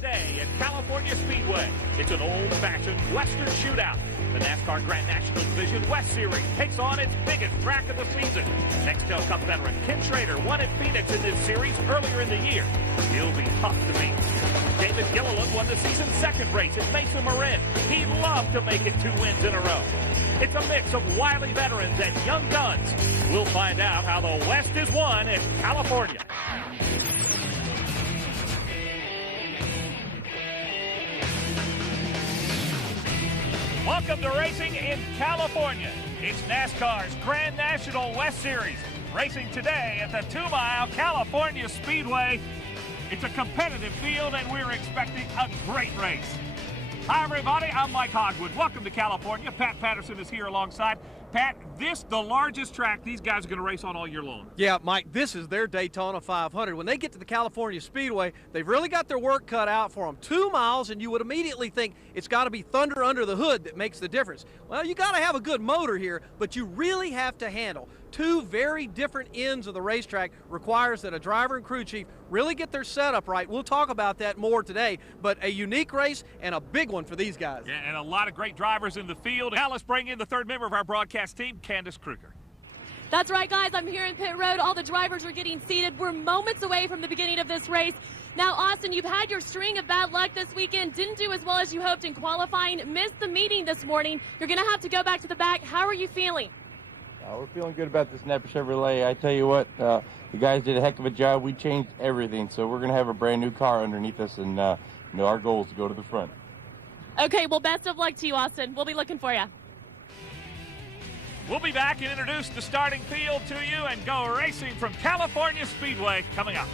today at California Speedway. It's an old-fashioned Western shootout. The NASCAR Grand National Division West Series takes on its biggest track of the season. Nextel Cup veteran Ken Schrader won at Phoenix in this series earlier in the year. He'll be tough to beat. David Gilliland won the season's second race at Mesa Marin. He'd love to make it 2 wins in a row. It's a mix of wily veterans and young guns. We'll find out how the West is won in California. Welcome to racing in California. It's NASCAR's Grand National West Series. Racing today at the 2-mile California Speedway. It's a competitive field and we're expecting a great race. Hi everybody, I'm Mike Hogwood. Welcome to California. Pat Patterson is here alongside. Pat, this the largest track these guys are going to race on all year long. Yeah, Mike, this is their Daytona 500. When they get to the California Speedway, they've really got their work cut out for them. 2 miles, and you would immediately think it's got to be thunder under the hood that makes the difference. Well, you got to have a good motor here, but you really have to handle 2 very different ends of the racetrack. Requires that a driver and crew chief really get their setup right. We'll talk about that more today, but a unique race and a big one for these guys. Yeah, and a lot of great drivers in the field. Now let's bring in the third member of our broadcast team, Candace Kruger. That's right, guys. I'm here in pit road. All the drivers are getting seated. We're moments away from the beginning of this race. Now, Austin, you've had your string of bad luck this weekend. Didn't do as well as you hoped in qualifying. Missed the meeting this morning. You're going to have to go back to the back. How are you feeling? We're feeling good about this Napa Chevrolet. I tell you what, the guys did a heck of a job. We changed everything, so we're going to have a brand new car underneath us, and our goal is to go to the front. Okay, well, best of luck to you, Austin. We'll be looking for you. We'll be back and introduce the starting field to you and go racing from California Speedway coming up.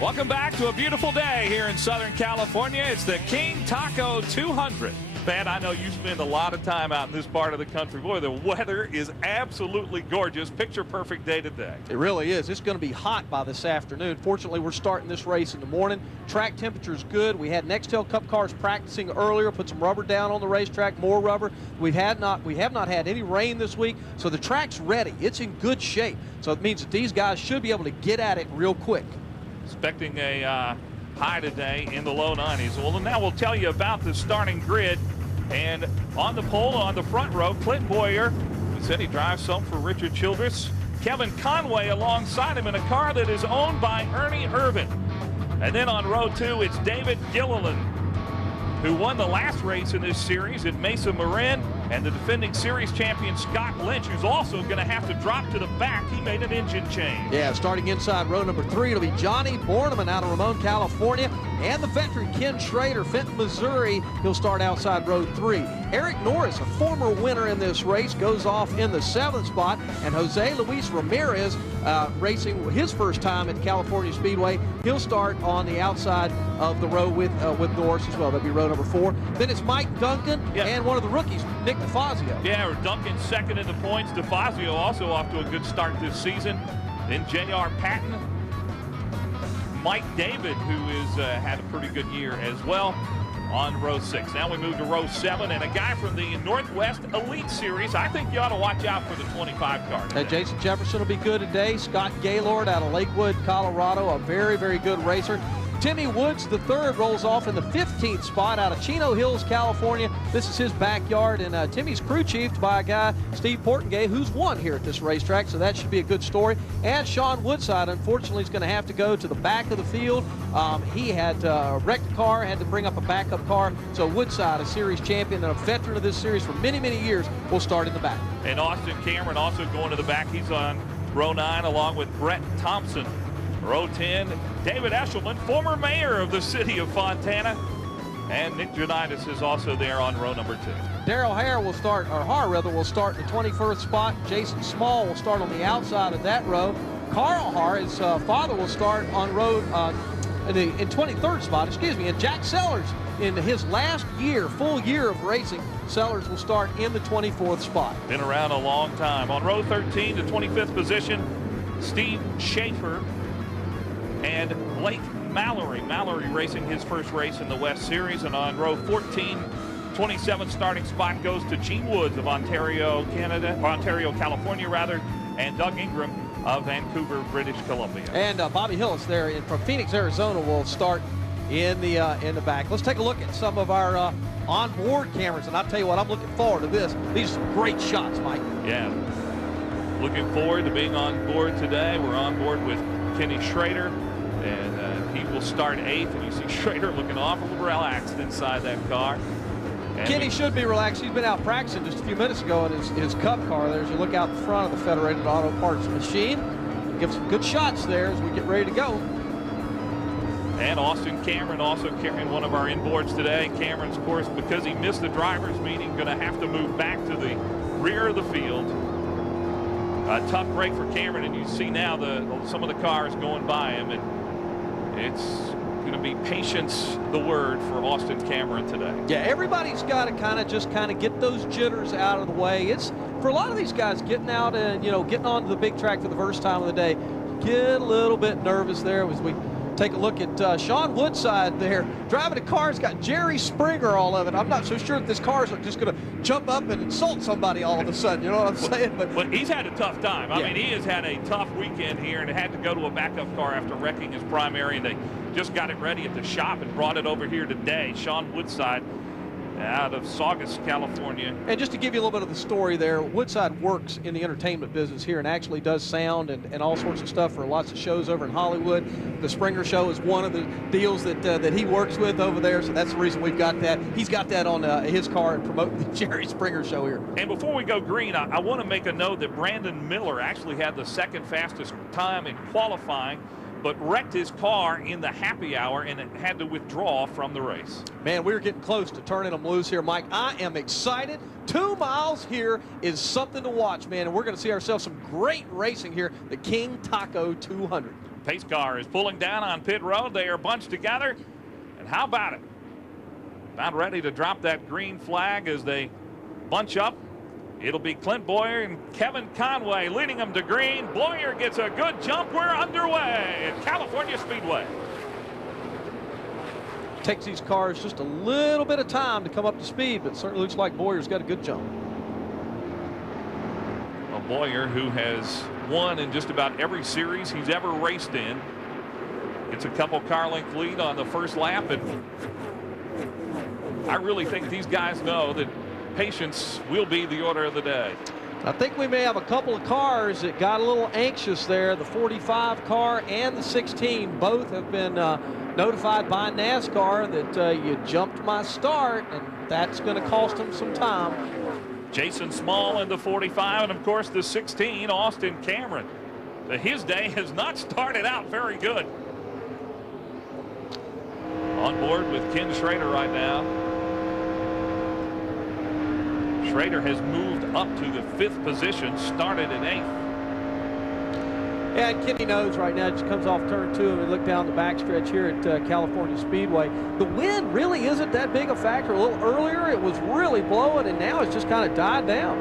Welcome back to a beautiful day here in Southern California. It's the King Taco 200. Pat, I know you spend a lot of time out in this part of the country. Boy, the weather is absolutely gorgeous. Picture perfect day today. It really is. It's going to be hot by this afternoon. Fortunately, we're starting this race in the morning. Track temperature is good. We had Nextel Cup cars practicing earlier, put some rubber down on the racetrack, more rubber. We have not had any rain this week, so the track's ready. It's in good shape. So it means that these guys should be able to get at it real quick. Expecting a high today in the low 90s. Well, and now we'll tell you about the starting grid. And on the pole, on the front row, Clint Boyer, who said he drives some for Richard Childress. Kevin Conway alongside him in a car that is owned by Ernie Irvin. And then on row 2, it's David Gilliland, who won the last race in this series at Mesa Marin, and the defending series champion Scott Lynch, who's also going to have to drop to the back. He made an engine change. Yeah, starting inside row number 3, it'll be Johnny Borneman out of Ramon, California, and the veteran Ken Schrader, Fenton, Missouri. He'll start outside row 3. Eric Norris, a former winner in this race, goes off in the 7th spot, and Jose Luis Ramirez, racing his first time at California Speedway, he'll start on the outside of the row with Norris as well. That'll be row number 4. Then it's Mike Duncan and one of the rookies, Nick DeFazio. Yeah, Duncan second in the points. DeFazio also off to a good start this season. Then J.R. Patton. Mike David, who has had a pretty good year as well, on row 6. Now we move to row 7, and a guy from the Northwest Elite Series. I think you ought to watch out for the 25 car. Jason Jefferson will be good today. Scott Gaylord out of Lakewood, Colorado, a very, very good racer. Timmy Woods, the third, rolls off in the 15th spot out of Chino Hills, California. This is his backyard, and Timmy's crew chiefed by a guy, Steve Portengay, who's won here at this racetrack, so that should be a good story. And Sean Woodside, unfortunately, is going to have to go to the back of the field. He had wrecked a car, had to bring up a backup car. So Woodside, a series champion and a veteran of this series for many, many years, will start in the back. And Austin Cameron also going to the back. He's on row 9 along with Brett Thompson. Row 10, David Eshelman, former mayor of the city of Fontana. And Nick Janitis is also there on row number 2. Darrell Hare will start, or Har rather, will start in the 21st spot. Jason Small will start on the outside of that row. Carl Har, his father, will start on row in 23rd spot, and Jack Sellers, in his last year, full year of racing, Sellers will start in the 24th spot. Been around a long time. On row 13, the 25th position, Steve Schaefer and Blake Mallory. Mallory racing his first race in the West Series. And on row 14, 27th starting spot goes to Gene Woods of Ontario, California, and Doug Ingram of Vancouver, British Columbia. And Bobby Hillis there from Phoenix, Arizona will start in the back. Let's take a look at some of our onboard cameras, and I'll tell you what, I'm looking forward to this. These are some great shots, Mike. Yeah. Looking forward to being on board today. We're on board with Kenny Schrader, and he will start 8th. And you see Schrader looking awful relaxed inside that car. And Kenny should be relaxed. He's been out practicing just a few minutes ago in his Cup car there. As you look out the front of the Federated Auto Parts machine, give some good shots there as we get ready to go. And Austin Cameron also carrying one of our inboards today. Cameron's, of course, because he missed the driver's meeting, going to have to move back to the rear of the field. A tough break for Cameron, and you see now some of the cars going by him, and it's going to be patience the word for Austin Cameron today. Yeah, everybody's got to kind of get those jitters out of the way. It's for a lot of these guys getting out and getting onto the big track for the first time of the day, get a little bit nervous there as we take a look at Sean Woodside there driving a car. It's got Jerry Springer all of it. I'm not so sure that this car is just going to jump up and insult somebody all of a sudden. You know what I'm saying? But he's had a tough time. I mean, he has had a tough weekend here and had to go to a backup car after wrecking his primary, and they just got it ready at the shop and brought it over here today. Sean Woodside out of Saugus, California. And just to give you a little bit of the story there, Woodside works in the entertainment business here and actually does sound and all sorts of stuff for lots of shows over in Hollywood. The Springer Show is one of the deals that he works with over there, so that's the reason we've got that. He's got that on his car and promoting the Jerry Springer Show here. And before we go green, I want to make a note that Brandon Miller actually had the second fastest time in qualifying, but wrecked his car in the happy hour and had to withdraw from the race. Man, we're getting close to turning them loose here, Mike. I am excited. 2 miles here is something to watch, man, and we're going to see ourselves some great racing here, the King Taco 200. Pace car is pulling down on pit road. They are bunched together, and how about it? About ready to drop that green flag as they bunch up. It'll be Clint Boyer and Kevin Conway leading them to green. Boyer gets a good jump. We're underway at California Speedway. Takes these cars just a little bit of time to come up to speed, but certainly looks like Boyer's got a good jump. Well, Boyer, who has won in just about every series he's ever raced in, gets a couple car length lead on the first lap, and I really think these guys know that patience will be the order of the day. I think we may have a couple of cars that got a little anxious there. The 45 car and the 16 both have been notified by NASCAR that you jumped my start, and that's going to cost them some time. Jason Small in the 45, and of course the 16, Austin Cameron. His day has not started out very good. On board with Ken Schrader right now. Schrader has moved up to the 5th position, started in 8th. Yeah, and Kenny knows right now, just comes off turn 2, and we look down the backstretch here at California Speedway. The wind really isn't that big a factor. A little earlier, it was really blowing, and now it's just kind of died down.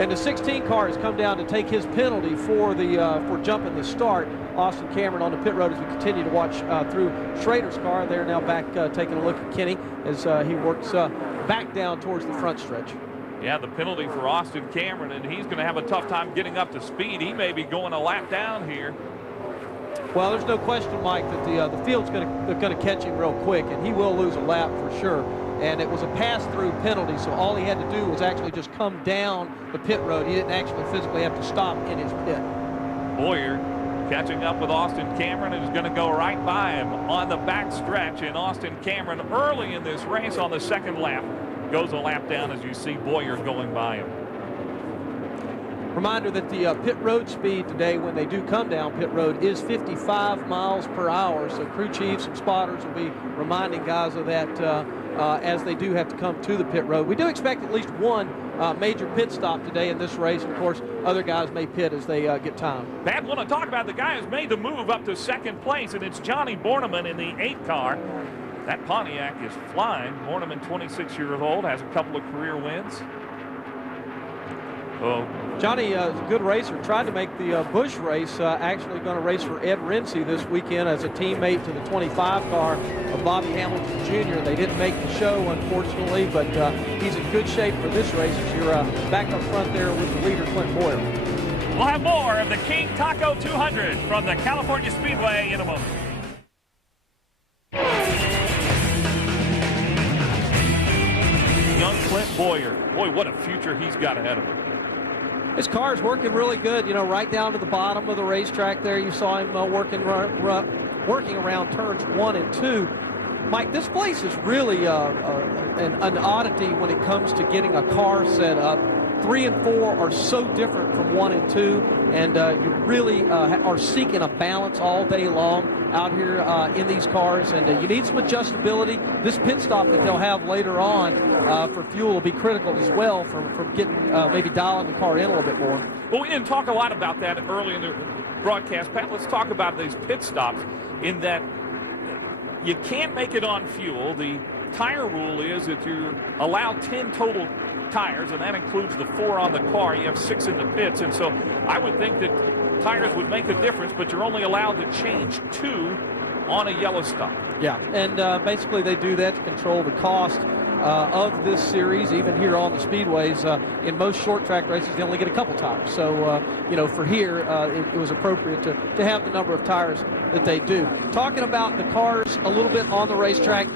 And the 16 car has come down to take his penalty for jumping the start. Austin Cameron on the pit road as we continue to watch through Schrader's car. They're now back taking a look at Kenny as he works back down towards the front stretch. Yeah, the penalty for Austin Cameron, and he's going to have a tough time getting up to speed. He may be going a lap down here. Well, there's no question, Mike, that the field's going to catch him real quick, and he will lose a lap for sure. And it was a pass-through penalty, so all he had to do was actually just come down the pit road. He didn't actually physically have to stop in his pit. Boyer catching up with Austin Cameron is going to go right by him on the back stretch, and Austin Cameron early in this race on the second lap goes a lap down as you see Boyer going by him. Reminder that the pit road speed today when they do come down pit road is 55 miles per hour, so crew chiefs and spotters will be reminding guys of that as they do have to come to the pit road. We do expect at least one major pit stop today in this race. Of course, other guys may pit as they get time. Pat, want to talk about the guy who's made the move up to 2nd place, and it's Johnny Borneman in the 8 car. That Pontiac is flying. Borneman, 26 years old, has a couple of career wins. Oh, Johnny is a good racer. Tried to make the Busch race. Actually going to race for Ed Rinsey this weekend as a teammate to the 25 car of Bobby Hamilton Jr. They didn't make the show, unfortunately, but he's in good shape for this race as you're back up front there with the leader, Clint Boyer. We'll have more of the King Taco 200 from the California Speedway in a moment. Young Clint Boyer. Boy, what a future he's got ahead of him. His car is working really good, you know, right down to the bottom of the racetrack there. You saw him working around turns 1 and 2. Mike, this place is really an oddity when it comes to getting a car set up. 3 and 4 are so different from 1 and 2, and you really are seeking a balance all day long out here in these cars, and you need some adjustability. This pit stop that they'll have later on for fuel will be critical as well for getting maybe dialing the car in a little bit more. Well, we didn't talk a lot about that early in the broadcast, Pat. Let's talk about these pit stops in that you can't make it on fuel. The tire rule is that you're allowed 10 total tires, and that includes the 4 on the car. You have 6 in the pits, and so I would think that tires would make a difference, but you're only allowed to change 2 on a yellow stop. Yeah, and basically they do that to control the cost of this series. Even here on the speedways, in most short track races, they only get a couple tires. So, you know, for here, it was appropriate to have the number of tires that they do. Talking about the cars a little bit on the racetrack,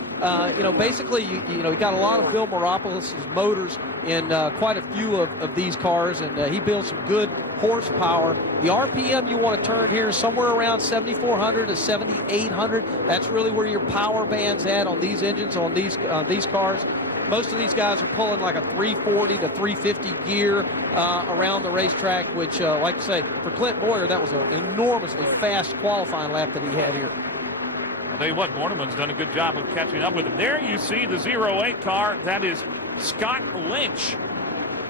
you know, basically, you know, you got a lot of Bill Moropoulos' motors in quite a few of these cars, and he builds some good horsepower. The RPM you want to turn here is somewhere around 7,400 to 7,800. That's really where your power band's at on these engines, on these cars. Most of these guys are pulling like a 340 to 350 gear around the racetrack, which, like I say, for Clint Boyer, that was an enormously fast qualifying lap that he had here. I'll tell you what, Borneman's done a good job of catching up with him. There you see the 08 car. That is Scott Lynch.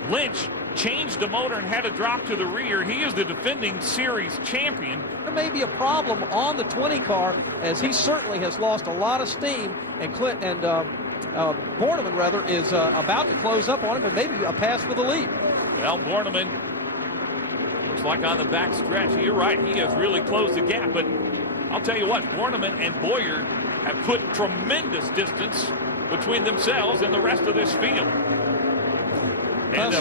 Lynch changed the motor and had to drop to the rear. He is the defending series champion. There may be a problem on the 20 car, as he certainly has lost a lot of steam, and Borneman, rather, is about to close up on him and maybe a pass for the lead. Well, Borneman looks like on the back stretch. You're right, he has really closed the gap, but I'll tell you what, Borneman and Boyer have put tremendous distance between themselves and the rest of this field. And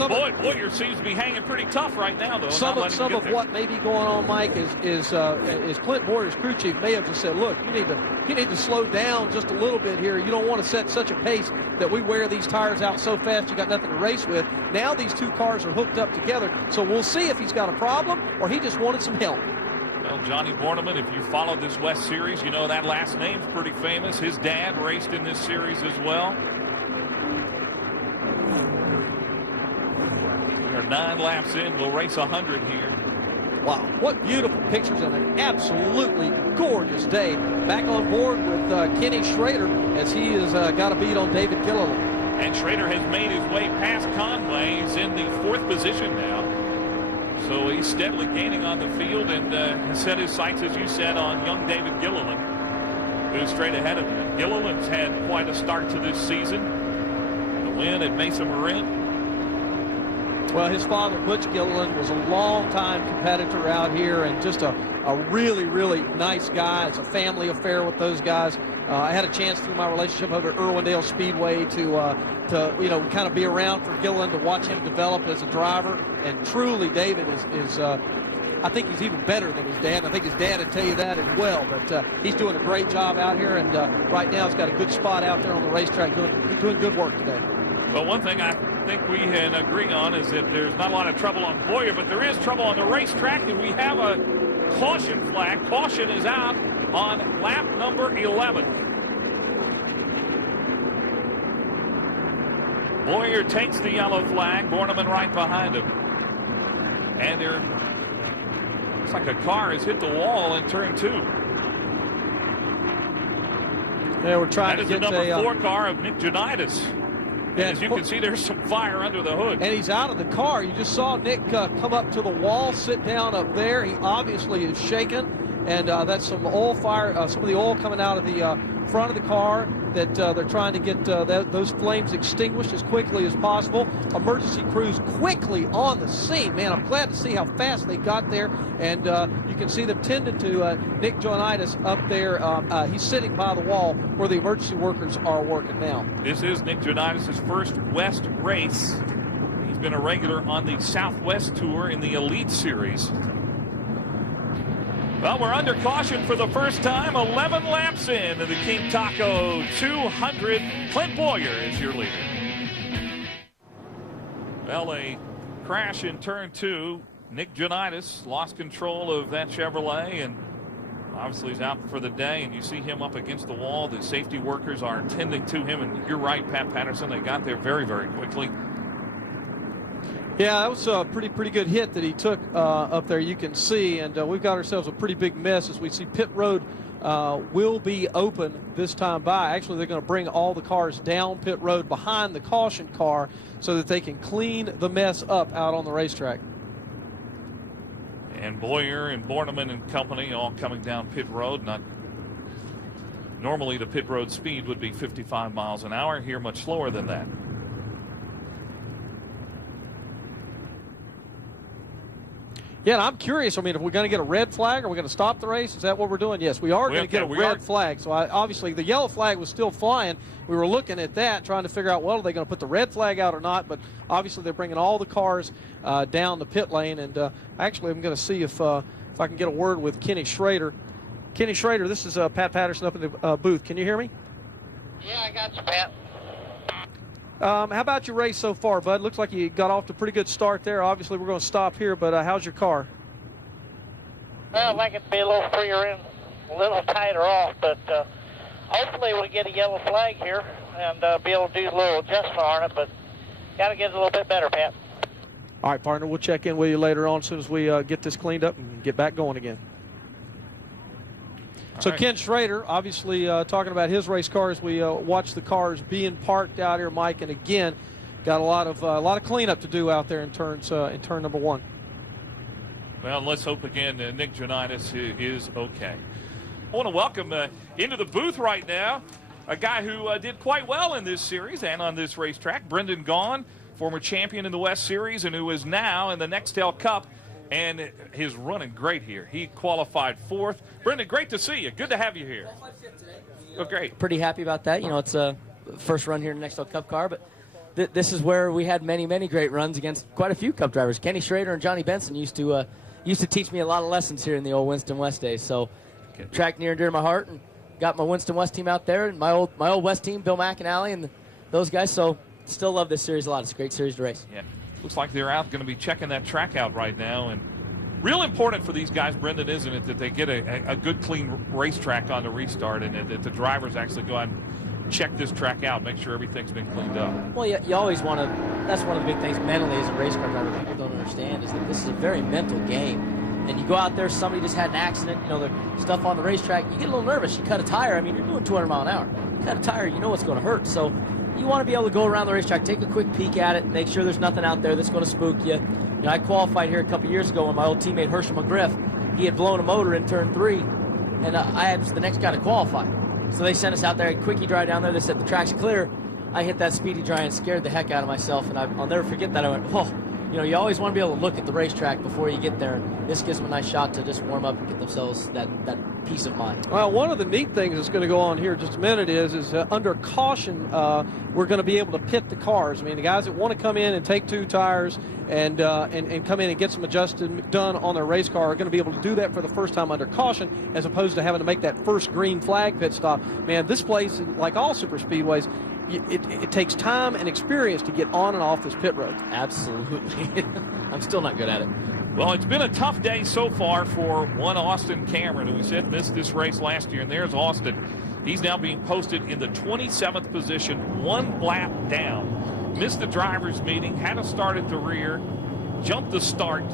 Boyer seems to be hanging pretty tough right now, though. Some of what may be going on, Mike, is Clint Boyer's crew chief may have just said, look, you need to slow down just a little bit here. You don't want to set such a pace that we wear these tires out so fast you got nothing to race with. Now these two cars are hooked up together, so we'll see if he's got a problem or he just wanted some help. Well, Johnny Borneman, if you followed this West Series, you know that last name's pretty famous. His dad raced in this series as well. We are 9 laps in. We'll race 100 here. Wow, what beautiful pictures and an absolutely gorgeous day. Back on board with Kenny Schrader as he has got a beat on David Gilliland. And Schrader has made his way past Conway. He's in the 4th position now. So he's steadily gaining on the field and set his sights, as you said, on young David Gilliland, who's straight ahead of him. Gilliland's had quite a start to this season. The win at Mesa Marin. Well, his father, Butch Gilliland, was a long-time competitor out here and just a really, really nice guy. It's a family affair with those guys. I had a chance through my relationship over at Irwindale Speedway to you know, kind of be around for Gilliland, to watch him develop as a driver. And truly, David is I think he's even better than his dad. I think his dad would tell you that as well. But he's doing a great job out here, and right now he's got a good spot out there on the racetrack, doing good work today. Well, one thing I think we can agree on is that there's not a lot of trouble on Boyer, but there is trouble on the racetrack, and we have a caution flag. Caution is out on lap number 11. Boyer takes the yellow flag. Borneman right behind him. And there looks like a car has hit the wall in turn 2. Yeah, we're trying to get the number 4 car of Nick Jonitis. Yeah, as you can see, there's some fire under the hood. And he's out of the car. You just saw Nick come up to the wall, sit down up there. He obviously is shaken, and that's some oil fire, some of the oil coming out of the front of the car that they're trying to get those flames extinguished as quickly as possible. Emergency crews quickly on the scene. Man, I'm glad to see how fast they got there, and you can see them tending to Nick Jonitis up there. He's sitting by the wall where the emergency workers are working now. This is Nick Jonitis' first West race. He's been a regular on the Southwest Tour in the Elite Series. Well, we're under caution for the first time. 11 laps in the King Taco 200. Clint Boyer is your leader. Well, a crash in turn 2. Nick Janitis lost control of that Chevrolet, and obviously he's out for the day, and you see him up against the wall. The safety workers are tending to him, and you're right, Pat Patterson, they got there very, very quickly. Yeah, that was a pretty good hit that he took up there, you can see, and we've got ourselves a pretty big mess as we see pit road will be open this time by. Actually, they're going to bring all the cars down pit road behind the caution car so that they can clean the mess up out on the racetrack. And Boyer and Borneman and company all coming down pit road. Normally the pit road speed would be 55 miles an hour. Here much slower than that. Yeah, and I'm curious. I mean, if we're going to get a red flag, are we going to stop the race? Is that what we're doing? Yes, we are going to get a red flag. So obviously the yellow flag was still flying. We were looking at that, trying to figure out, well, are they going to put the red flag out or not? But obviously they're bringing all the cars down the pit lane. And actually I'm going to see if I can get a word with Kenny Schrader. Kenny Schrader, this is Pat Patterson up in the booth. Can you hear me? Yeah, I got you, Pat. How about your race so far, bud? Looks like you got off to a pretty good start there. Obviously, we're going to stop here, but how's your car? Well, I'd like it to be a little freer in, a little tighter off, but hopefully we'll get a yellow flag here and be able to do a little adjustment on it, but got to get it a little bit better, Pat. All right, partner, we'll check in with you later on as soon as we get this cleaned up and get back going again. So Ken Schrader, obviously talking about his race cars. We watch the cars being parked out here, Mike, and again, got a lot of cleanup to do out there in turn number 1. Well, let's hope again Nick Janitis is okay. I want to welcome into the booth right now a guy who did quite well in this series and on this racetrack, Brendan Gaughan, former champion in the West Series and who is now in the Nextel Cup. And he's running great here. He qualified 4th. Brendan, great to see you. Good to have you here. Oh, great. Pretty happy about that. You know, it's a first run here in the Nextel Cup car, but this is where we had many great runs against quite a few Cup drivers. Kenny Schrader and Johnny Benson used to teach me a lot of lessons here in the old Winston West days. So, track near and dear to my heart, and got my Winston West team out there, and my old West team, Bill McAnally and those guys. So, still love this series a lot. It's a great series to race. Yeah. Looks like they're out going to be checking that track out right now. And real important for these guys, Brendan, isn't it, that they get a good, clean racetrack on the restart and that the drivers actually go out and check this track out, make sure everything's been cleaned up. Well, you always want to – that's one of the big things mentally as a race car driver people don't understand is that this is a very mental game. And you go out there, somebody just had an accident, you know, the stuff on the racetrack, you get a little nervous. You cut a tire. I mean, you're doing 200 mile an hour. You cut a tire, you know it's going to hurt. So you want to be able to go around the racetrack, take a quick peek at it, make sure there's nothing out there that's going to spook you. You know, I qualified here a couple years ago when my old teammate Herschel McGriff, he had blown a motor in turn 3, and I was the next guy to qualify. So they sent us out there, a quickie dry down there. They said the track's clear. I hit that speedy dry and scared the heck out of myself, and I'll never forget that. I went, oh, you know, you always want to be able to look at the racetrack before you get there. And this gives them a nice shot to just warm up and get themselves that peace of mind. Well, one of the neat things that's going to go on here in just a minute is under caution, we're going to be able to pit the cars. I mean, the guys that want to come in and take 2 tires and come in and get some adjusting done on their race car are going to be able to do that for the first time under caution, as opposed to having to make that first green flag pit stop. Man, this place, like all super speedways, it takes time and experience to get on and off this pit road. Absolutely. I'm still not good at it. Well, it's been a tough day so far for one Austin Cameron, who we said missed this race last year. And there's Austin. He's now being posted in the 27th position, 1 lap down. Missed the driver's meeting, had to start at the rear, jumped the start,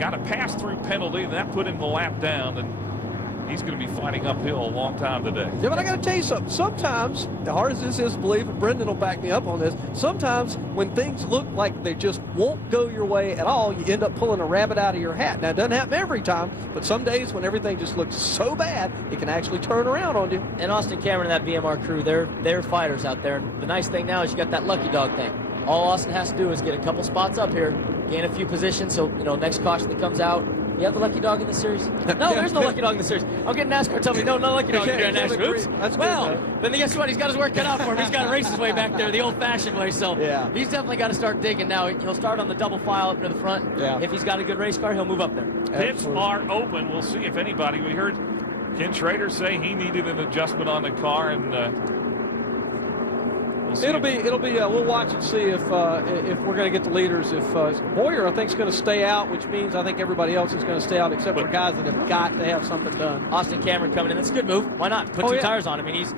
got a pass-through penalty, and that put him the lap down. And he's going to be fighting uphill a long time today. Yeah, but I got to tell you something. Sometimes, the hard as this is to believe, and Brendan will back me up on this, sometimes when things look like they just won't go your way at all, you end up pulling a rabbit out of your hat. Now, it doesn't happen every time, but some days when everything just looks so bad, it can actually turn around on you. And Austin Cameron and that VMR crew, they're fighters out there. And the nice thing now is you got that lucky dog thing. All Austin has to do is get a couple spots up here, gain a few positions, so, you know, next caution that comes out, You have the lucky dog in the series? No, there's no lucky dog in the series. I'm getting NASCAR tell me no lucky dog in the NASCAR. Oops. That's well, good, then guess what? He's got his work cut out for him. He's got to race his way back there the old-fashioned way. So yeah, he's definitely got to start digging now. He'll start on the double file up near the front. Yeah. If he's got a good race car, he'll move up there. Pits are open. We'll see if anybody. We heard Ken Schrader say he needed an adjustment on the car, and it'll be. We'll watch and see if we're going to get the leaders. If Boyer, I think, is going to stay out, which means I think everybody else is going to stay out except for guys that have got to have something done. Austin Cameron coming in. That's a good move. Why not? Put two tires on him. I mean, he's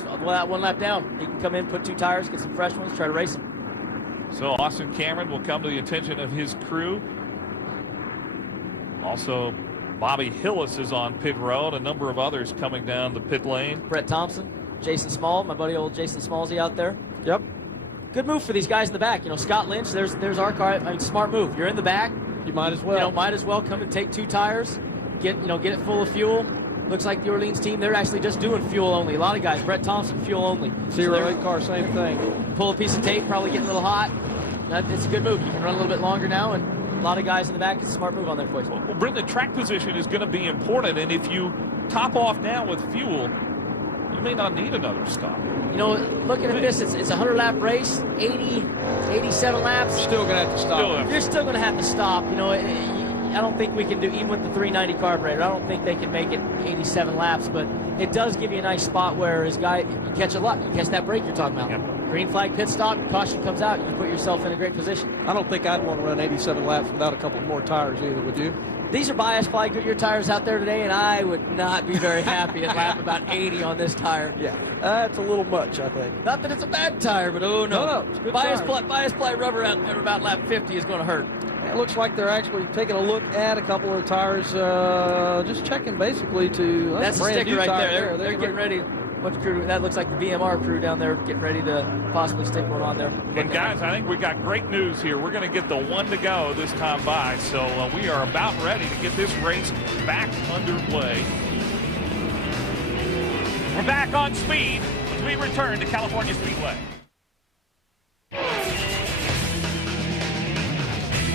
one lap down. He can come in, put 2 tires, get some fresh ones, try to race him. So Austin Cameron will come to the attention of his crew. Also, Bobby Hillis is on pit road. A number of others coming down the pit lane. Brett Thompson, Jason Small, my buddy old Jason Smallsy out there. Yep. Good move for these guys in the back. Scott Lynch, there's our car. I mean, smart move. You're in the back. You might as well. Might as well come and take 2 tires. Get it full of fuel. Looks like the Orleans team, they're actually just doing fuel only. A lot of guys, Brett Thompson, fuel only. 08 car, same thing. Pull a piece of tape, probably getting a little hot. It's a good move. You can run a little bit longer now, and a lot of guys in the back. It's a smart move on their voice. Well, Brendan, track position is going to be important, and if you top off now with fuel, you may not need another stop. Looking at this, it's a 100-lap race, 87 laps. Still going to have to stop. You're still going to have to stop. I don't think we can do, even with the 390 carburetor, I don't think they can make it 87 laps, but it does give you a nice spot where you catch that break you're talking about. Yep. Green flag, pit stop, caution comes out, you put yourself in a great position. I don't think I'd want to run 87 laps without a couple more tires either, would you? These are bias ply Goodyear tires out there today, and I would not be very happy at lap about 80 on this tire. Yeah, that's a little much, I think. Not that it's a bad tire, but oh no. It's good bias ply rubber out there about lap 50 is going to hurt. It looks like they're actually taking a look at a couple of tires, just checking basically to. That's a brand sticker new right tire there. They're getting ready. What crew? That looks like the VMR crew down there getting ready to possibly stick one on there. And guys, I think we got great news here. We're going to get the 1 to go this time by, so we are about ready to get this race back underway. We're back on speed as we return to California Speedway.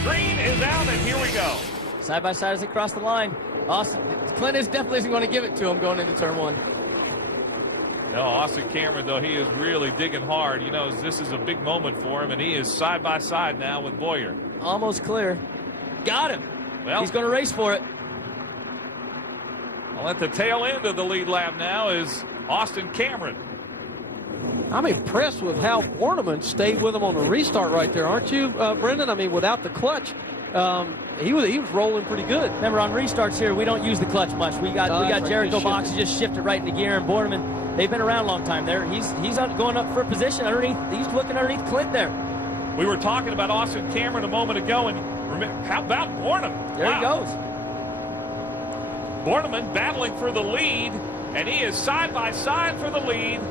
Green is out, and here we go. Side by side as they cross the line. Austin, Clint definitely isn't going to give it to him going into turn 1. No, Austin Cameron, though, he is really digging hard. This is a big moment for him, and he is side by side now with Boyer. Almost clear. Got him. Well, he's going to race for it. Well, at the tail end of the lead lap now is Austin Cameron. I'm impressed with how Borneman stayed with him on the restart right there, aren't you, Brendan? I mean, without the clutch, he was rolling pretty good. Remember, on restarts here, we don't use the clutch much. We got Jericho boxes, just shift it right into gear, and Borneman, they've been around a long time there. He's going up for a position underneath. He's looking underneath Clint there. We were talking about Austin Cameron a moment ago, and how about Borneman? There he goes. Borneman battling for the lead, and he is side by side for the lead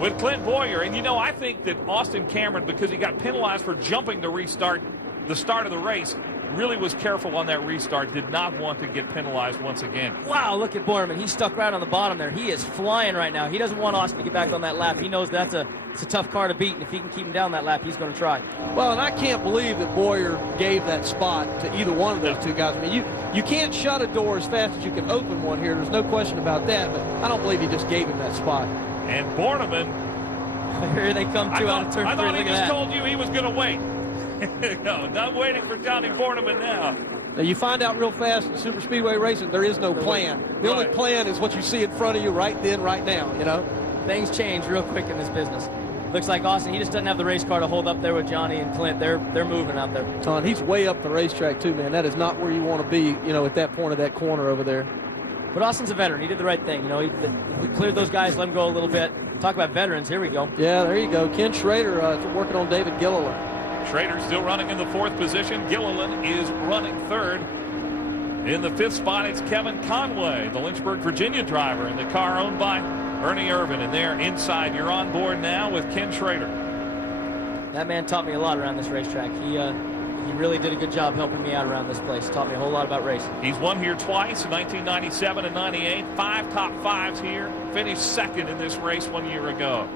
with Clint Boyer. And I think that Austin Cameron, because he got penalized for jumping to restart the start of the race, really was careful on that restart, did not want to get penalized once again. Wow, look at Borneman. He's stuck right on the bottom there. He is flying right now. He doesn't want Austin to get back on that lap. He knows it's a tough car to beat, and if he can keep him down that lap, he's going to try. Well, and I can't believe that Boyer gave that spot to either one of those two guys. I mean, you can't shut a door as fast as you can open one here. There's no question about that, but I don't believe he just gave him that spot. And Borneman, here they come out of turn 3. I thought he just told you he was going to wait. No, not waiting for Johnny Borneman now. Now, you find out real fast in super speedway racing, there is no plan. The only plan is what you see in front of you right then, right now, Things change real quick in this business. Looks like Austin, he just doesn't have the race car to hold up there with Johnny and Clint. They're moving out there. Ton, he's way up the racetrack too, man. That is not where you want to be, at that point of that corner over there. But Austin's a veteran. He did the right thing. He cleared those guys, let them go a little bit. Talk about veterans. Here we go. Yeah, there you go. Ken Schrader working on David Gilliland. Schrader still running in the 4th position. Gilliland is running 3rd. In the 5th spot, it's Kevin Conway, the Lynchburg, Virginia driver, in the car owned by Ernie Irvin. And there inside, you're on board now with Ken Schrader. That man taught me a lot around this racetrack. He really did a good job helping me out around this place. Taught me a whole lot about racing. He's won here twice, in 1997 and 98. 5 top 5s here. Finished 2nd in this race 1 year ago.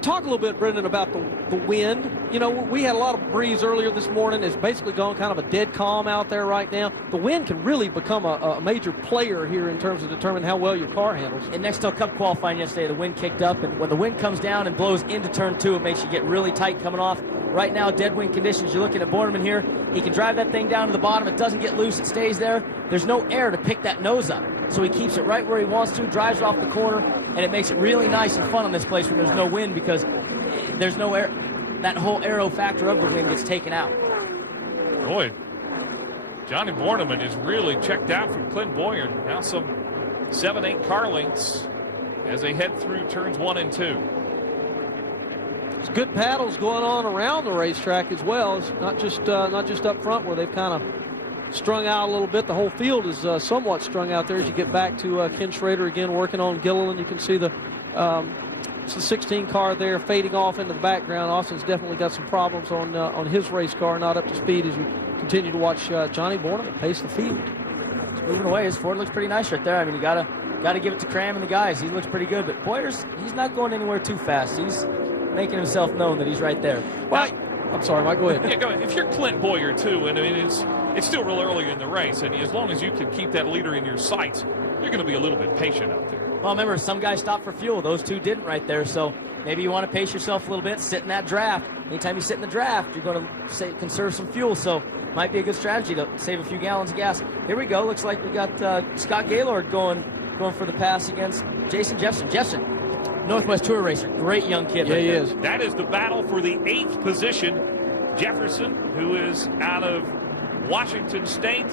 Talk a little bit, Brendan, about the wind. You know, we had a lot of breeze earlier this morning. It's basically gone kind of a dead calm out there right now. The wind can really become a major player here in terms of determining how well your car handles. In Nextel Cup qualifying yesterday, the wind kicked up, and when the wind comes down and blows into turn 2, it makes you get really tight coming off. Right now, dead wind conditions. You're looking at Borneman here. He can drive that thing down to the bottom. It doesn't get loose. It stays there. There's no air to pick that nose up. So he keeps it right where he wants to, drives it off the corner, and it makes it really nice and fun on this place when there's no wind, because there's no air. That whole aero factor of the wind gets taken out. Boy, Johnny Borneman is really checked out from Clint Boyer. Now some 7-8 car lengths as they head through turns 1 and 2. There's good paddles going on around the racetrack as well. It's not just up front where they've kind of strung out a little bit. The whole field is somewhat strung out there as you get back to Ken Schrader again working on Gilliland. You can see it's the 16 car there fading off into the background. Austin's definitely got some problems on his race car, not up to speed as you continue to watch Johnny Borneman pace the field. He's moving away. His Ford looks pretty nice right there. I mean, you gotta give it to Cram and the guys. He looks pretty good, but Boyer's, he's not going anywhere too fast. He's making himself known that he's right there. Well, I'm sorry, Mike, go ahead. Yeah, go ahead. If you're Clint Boyer too, and I mean it's still real early in the race, and as long as you can keep that leader in your sights, you're going to be a little bit patient out there. Well, remember, some guys stopped for fuel. Those two didn't right there, so maybe you want to pace yourself a little bit, sit in that draft. Anytime you sit in the draft, you're going to conserve some fuel, so might be a good strategy to save a few gallons of gas. Here we go. Looks like we got Scott Gaylord going for the pass against Jason Jefferson. Jefferson, Northwest Tour racer, great young kid. Yeah, right he there. is. That is the battle for the 8th position. Jefferson, who is out of Washington State,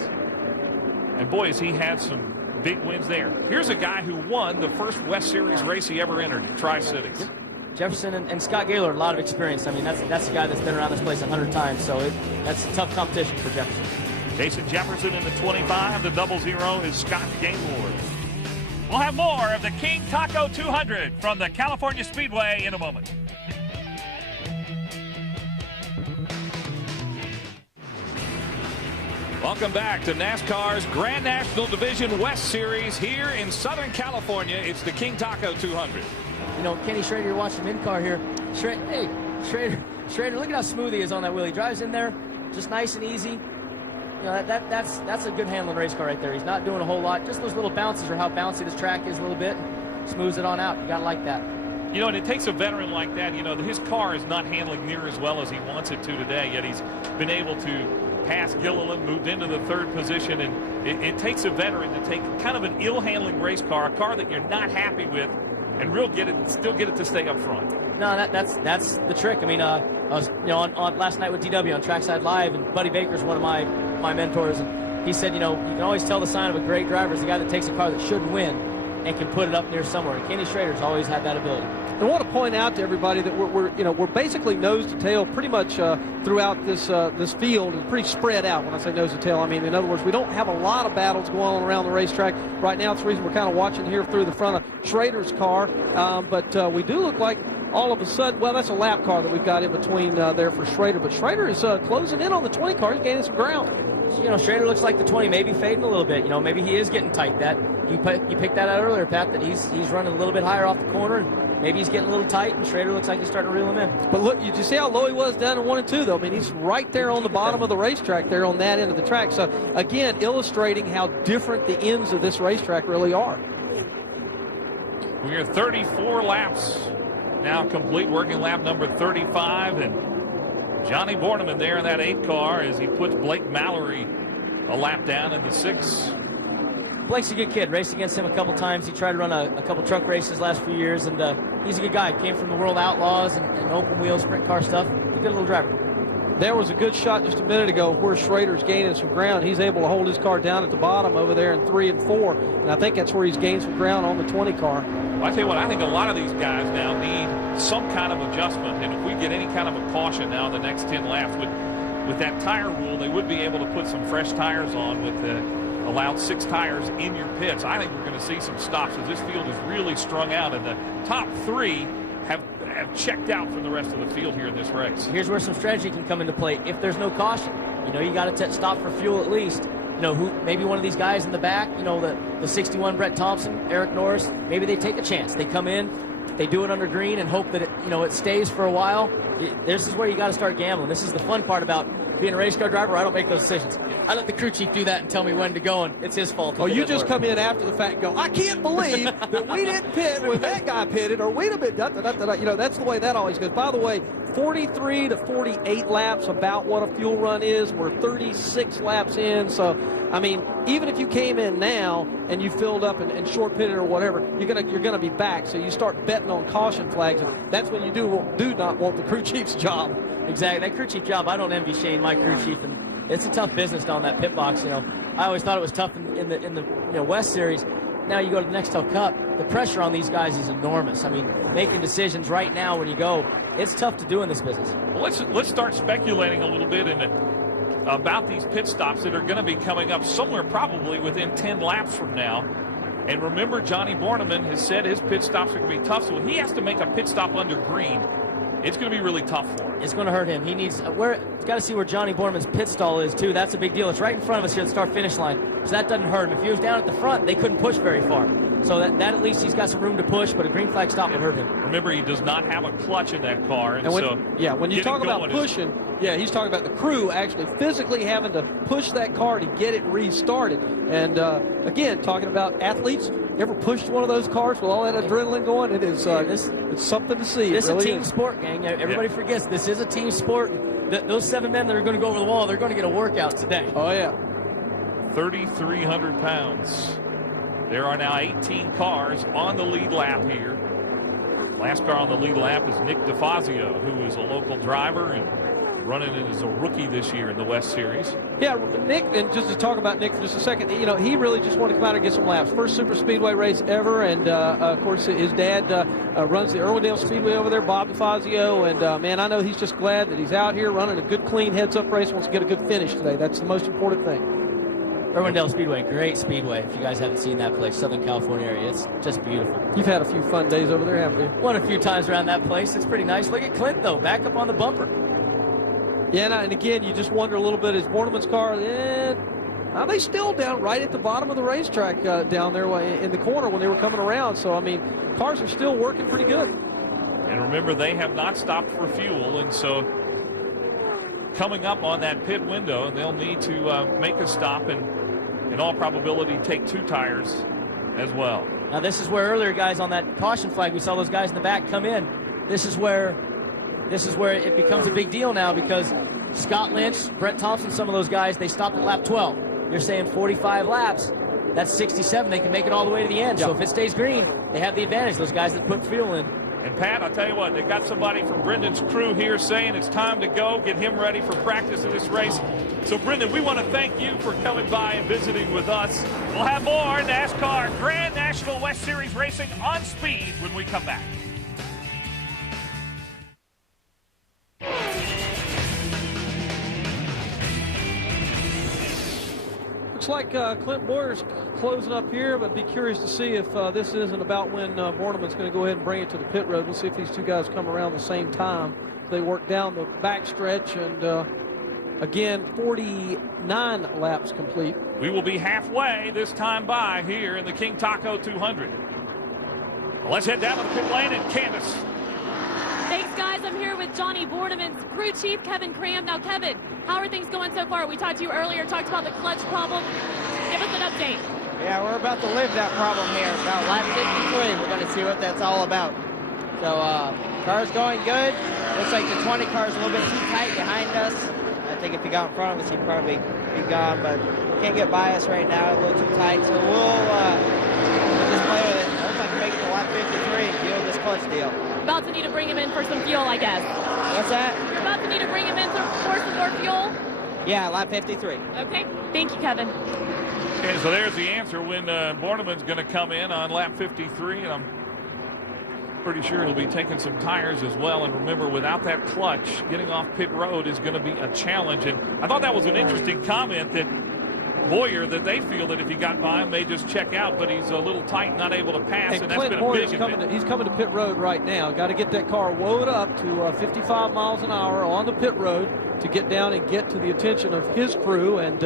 and boy, has he had some big wins there. Here's a guy who won the first West Series race he ever entered at Tri-Cities. Jefferson and Scott Gaylord, a lot of experience. I mean, that's a guy that's been around this place 100 times, so that's a tough competition for Jefferson. Jason Jefferson in the 25. The 00 is Scott Gaylord. We'll have more of the King Taco 200 from the California Speedway in a moment. Welcome back to NASCAR's Grand National Division West Series here in Southern California. It's the King Taco 200. You know, Kenny Schrader, you're watching him in-car here. Schrader, look at how smooth he is on that wheel. He drives in there just nice and easy. You know, that's a good handling race car right there. He's not doing a whole lot. Just those little bounces are how bouncy this track is a little bit. Smooths it on out. You got to like that. You know, and it takes a veteran like that. You know, his car is not handling near as well as he wants it to today, yet he's been able to pass Gilliland, moved into the 3rd position, and it takes a veteran to take kind of an ill-handling race car, a car that you're not happy with, and still get it to stay up front. No, that's the trick. I mean, I was on last night with DW on Trackside Live, and Buddy Baker's one of my mentors, and he said, you know, you can always tell the sign of a great driver is the guy that takes a car that shouldn't win and can put it up near somewhere. And Kenny Schrader's always had that ability. I want to point out to everybody that we're basically nose to tail pretty much throughout this field, and pretty spread out. When I say nose to tail, I mean, in other words, we don't have a lot of battles going on around the racetrack right now. It's the reason we're kind of watching here through the front of Schrader's car, but we do look like all of a sudden, well, that's a lap car that we've got in between there for Schrader, but Schrader is closing in on the 20 car. He's gaining some ground. You know, Schrader looks like the 20, maybe fading a little bit. You know, maybe he is getting tight. That you picked that out earlier, Pat, that he's running a little bit higher off the corner, and maybe he's getting a little tight, and Schrader looks like he's starting to reel him in. But look, you see how low he was down in 1 and 2, though. I mean, he's right there on the bottom of the racetrack there on that end of the track. So, again, illustrating how different the ends of this racetrack really are. We are 34 laps now complete, working lap number 35, and Johnny Borneman there in that 8 car as he puts Blake Mallory a lap down in the 6. Blake's a good kid. Raced against him a couple times. He tried to run a couple truck races last few years, and he's a good guy. Came from the World Outlaws and open wheel sprint car stuff. He's a good little driver. There was a good shot just a minute ago where Schrader's gaining some ground. He's able to hold his car down at the bottom over there in 3 and 4, and I think that's where he's gained some ground on the 20 car. Well, I tell you what, I think a lot of these guys now need some kind of adjustment, and if we get any kind of a caution now in the next 10 laps with that tire rule, they would be able to put some fresh tires on with the allowed 6 tires in your pits. I think we're going to see some stops as this field is really strung out, and the top 3 have checked out from the rest of the field here in this race. Here's where some strategy can come into play. If there's no caution, you know, you got to stop for fuel at least. You know, maybe one of these guys in the back, you know, the 61 Brett Thompson, Eric Norris, maybe they take a chance. They come in, they do it under green and hope that it stays for a while. This is where you got to start gambling. This is the fun part about being a race car driver. I don't make those decisions. I let the crew chief do that and tell me when to go, and it's his fault. Oh, you just come in after the fact and go, I can't believe that we didn't pit when that guy pitted, or we'd have been that's the way that always goes. By the way, 43 to 48 laps, about what a fuel run is. We're 36 laps in, so I mean, even if you came in now and you filled up and short pitted or whatever, you're gonna be back. So you start betting on caution flags, and that's when you do not want the crew chief's job. Exactly, that crew chief job. I don't envy Shane, my crew chief, and it's a tough business down that pit box. I always thought it was tough in the West Series. Now you go to the Nextel Cup, the pressure on these guys is enormous. I mean, making decisions right now when you go, it's tough to do in this business. Well, let's start speculating a little bit about these pit stops that are going to be coming up somewhere probably within 10 laps from now. And remember, Johnny Borneman has said his pit stops are going to be tough, so he has to make a pit stop under green. It's going to be really tough for him. It's going to hurt him. He needs got to see where Johnny Borneman's pit stall is, too. That's a big deal. It's right in front of us here at the start-finish line, so that doesn't hurt him. If he was down at the front, they couldn't push very far. So that at least he's got some room to push, but a green flag stop would hurt him. Remember, he does not have a clutch in that car. And when you talk about pushing, he's talking about the crew actually physically having to push that car to get it restarted. And, again, talking about athletes, you ever pushed one of those cars with all that adrenaline going? It is it's something to see. This is a team sport, gang. Everybody forgets this is a team sport. Those 7 men that are going to go over the wall, they're going to get a workout today. Oh, yeah. 3,300 pounds. There are now 18 cars on the lead lap here. Last car on the lead lap is Nick DeFazio, who is a local driver and running as a rookie this year in the West Series. Yeah, Nick, and just to talk about Nick for just a second, he really just wanted to come out and get some laps. First super speedway race ever, and of course his dad runs the Irwindale Speedway over there, Bob DeFazio, and man, I know he's just glad that he's out here running a good, clean heads-up race, wants to get a good finish today. That's the most important thing. Irwindale Speedway, great speedway. If you guys haven't seen that place, Southern California area, it's just beautiful. You've had a few fun days over there, haven't you? Won a few times around that place. It's pretty nice. Look at Clint, though, back up on the bumper. Yeah, and again, you just wonder a little bit, is Borneman's car, are they still down right at the bottom of the racetrack down there in the corner when they were coming around? So, I mean, cars are still working pretty good. And remember, they have not stopped for fuel, and so coming up on that pit window, they'll need to make a stop and in all probability take 2 tires as well. Now this is where earlier guys on that caution flag, we saw those guys in the back come in. This is where it becomes a big deal now, because Scott Lynch, Brett Thompson, some of those guys, they stopped at lap 12. You're saying 45 laps, that's 67. They can make it all the way to the end. Yep. So if it stays green, they have the advantage, those guys that put fuel in. And Pat, I'll tell you what, they've got somebody from Brendan's crew here saying it's time to go, get him ready for practice in this race. So Brendan, we want to thank you for coming by and visiting with us. We'll have more NASCAR Grand National West Series racing on Speed when we come back. Looks like Clint Boyer's closing up here, but be curious to see if this isn't about when Borneman's going to go ahead and bring it to the pit road. We'll see if these two guys come around the same time. They work down the back stretch, and again, 49 laps complete. We will be halfway this time by here in the King Taco 200. Well, let's head down to the pit lane and Candace. Thanks, guys. I'm here with Johnny Borneman's crew chief, Kevin Cram. Now, Kevin, how are things going so far? We talked to you earlier, talked about the clutch problem. Give us an update. Yeah, we're about to live that problem here. About lap 53, we're going to see what that's all about. So, car's going good. Looks like the 20 car's a little bit too tight behind us. I think if he got in front of us, he'd probably be gone, but can't get by us right now. A little too tight. So we'll just play with it. Hope I can make it to lap 53 and deal with this clutch deal. About to need to bring him in for some fuel, I guess. What's that? You're about to need to bring him in for some more fuel? Yeah, lap 53. Okay. Thank you, Kevin. Okay, so there's the answer when Borneman's going to come in on lap 53, and I'm pretty sure he'll be taking some tires as well. And remember, without that clutch, getting off pit road is going to be a challenge. And I thought that was an interesting comment that Boyer, that they feel that if he got by him, they just check out, but he's a little tight, not able to pass, and that's been a big event. He's coming to pit road right now. Got to get that car woed up to 55 miles an hour on the pit road to get down and get to the attention of his crew. And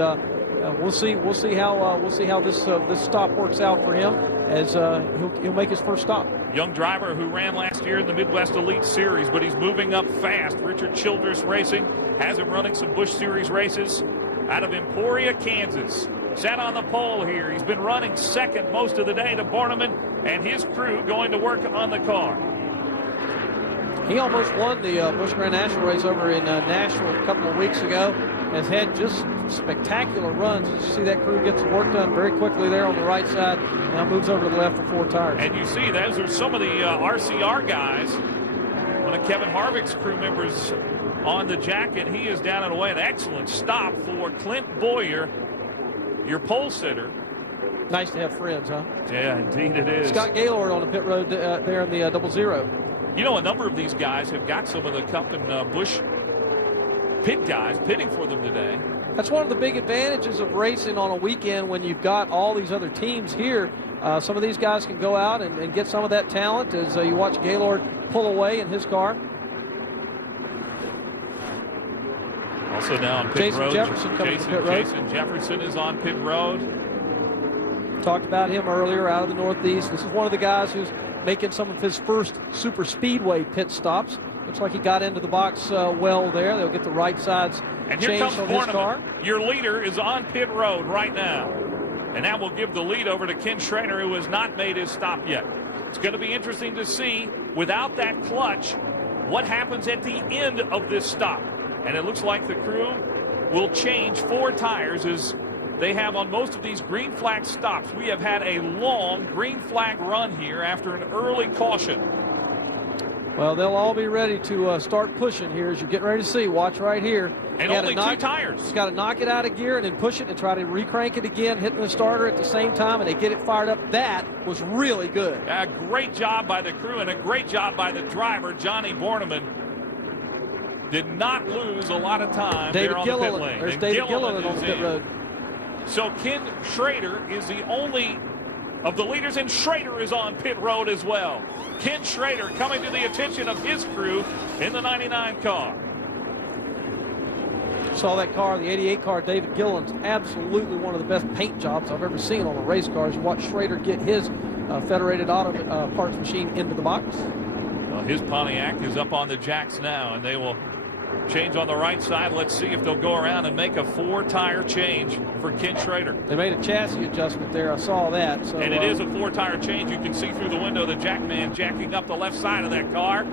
we'll see how this stop works out for him as he'll make his first stop. Young driver who ran last year in the Midwest Elite Series, but he's moving up fast. Richard Childress Racing has him running some Busch Series races out of Emporia, Kansas. Sat on the pole here. He's been running second most of the day to Borneman and his crew going to work on the car. He almost won the Busch Grand National race over in Nashville a couple of weeks ago. Has had just spectacular runs. You see that crew gets the work done very quickly there on the right side. Now moves over to the left for 4 tires. And you see those are some of the RCR guys. One of Kevin Harvick's crew members on the jacket. He is down and away. An excellent stop for Clint Boyer, your pole sitter. Nice to have friends, huh? Yeah, indeed it is. Scott Gaylord on the pit road there in the 00. You know, a number of these guys have got some of the Cup and Busch pit guys pitting for them today. That's one of the big advantages of racing on a weekend when you've got all these other teams here. Some of these guys can go out and get some of that talent as you watch Gaylord pull away in his car. Also now on pit Jason road. Jefferson coming to pit road. Jason Jefferson is on pit road. Talked about him earlier out of the Northeast. This is one of the guys who's making some of his first super speedway pit stops. Looks like he got into the box well there. They'll get the right sides and here changed comes on his car. Your leader is on pit road right now. And that will give the lead over to Ken Schrader, who has not made his stop yet. It's going to be interesting to see, without that clutch, what happens at the end of this stop. And it looks like the crew will change 4 tires as they have on most of these green flag stops. We have had a long green flag run here after an early caution. Well, they'll all be ready to start pushing here as you're getting ready to see. Watch right here. And only 2 tires. He's got to knock it out of gear and then push it and try to recrank it again, hitting the starter at the same time, and they get it fired up. That was really good. A great job by the crew and a great job by the driver, Johnny Borneman. Did not lose a lot of time there on the pit lane. There's David Gilliland on the pit road. So Ken Schrader is the only of the leaders, and Schrader is on pit road as well. Ken Schrader coming to the attention of his crew in the 99 car. Saw that car, the 88 car, David Gilliland's absolutely one of the best paint jobs I've ever seen on a race car. Watch Schrader get his Federated Auto parts machine into the box. Well, his Pontiac is up on the jacks now, and they will change on the right side. Let's see if they'll go around and make a 4-tire change for Ken Schrader. They made a chassis adjustment there. I saw that. So, and it is a 4-tire change. You can see through the window the jackman jacking up the left side of that car.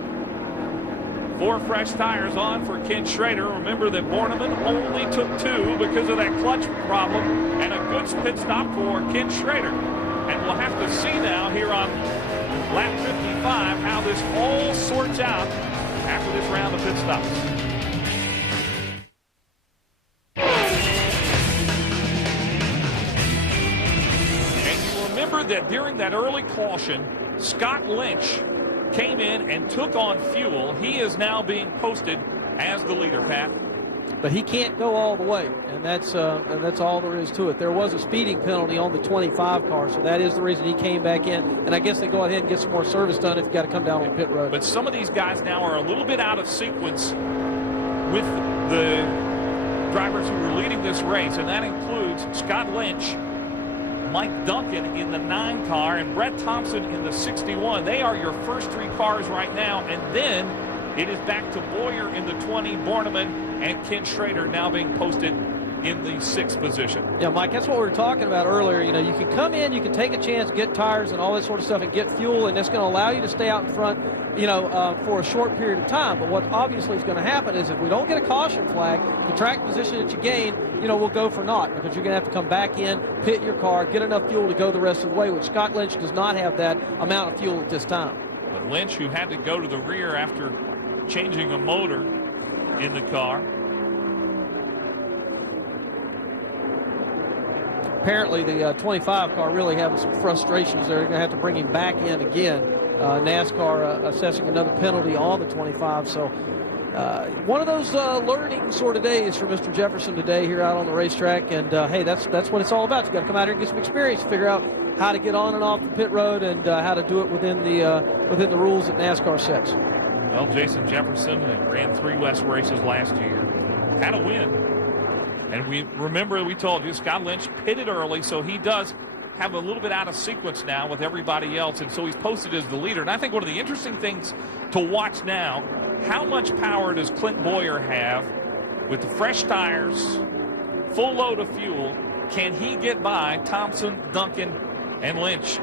4 fresh tires on for Ken Schrader. Remember that Borneman only took 2 because of that clutch problem, and a good pit stop for Ken Schrader. And we'll have to see now here on lap 55 how this all sorts out after this round of pit stops. That during that early caution, Scott Lynch came in and took on fuel. He is now being posted as the leader, Pat. But he can't go all the way, and that's all there is to it. There was a speeding penalty on the 25 car, so that is the reason he came back in. And I guess they go ahead and get some more service done if you got to come down on pit road. But some of these guys now are a little bit out of sequence with the drivers who were leading this race, and that includes Scott Lynch, Mike Duncan in the 9 car, and Brett Thompson in the 61. They are your first 3 cars right now, and then it is back to Boyer in the 20, Borneman, and Ken Schrader now being posted in the 6th position. Yeah, Mike, that's what we were talking about earlier. You know, you can come in, you can take a chance, get tires and all that sort of stuff and get fuel, and that's going to allow you to stay out in front, you know, for a short period of time. But what obviously is going to happen is if we don't get a caution flag, the track position that you gain, you know, will go for naught because you're going to have to come back in, pit your car, get enough fuel to go the rest of the way, which Scott Lynch does not have that amount of fuel at this time. But Lynch, who had to go to the rear after changing a motor in the car. Apparently the 25 car really having some frustrations there. They're going to have to bring him back in again. NASCAR assessing another penalty on the 25. So one of those learning sort of days for Mr. Jefferson today here out on the racetrack. And hey, that's what it's all about. You got to come out here and get some experience, figure out how to get on and off the pit road, and how to do it within the rules that NASCAR sets. Well, Jason Jefferson ran 3 West races last year, had a win. And we told you Scott Lynch pitted early, so he does have a little bit out of sequence now with everybody else, and so he's posted as the leader. And I think one of the interesting things to watch now, how much power does Clint Boyer have with the fresh tires, full load of fuel? Can he get by Thompson, Duncan, and Lynch?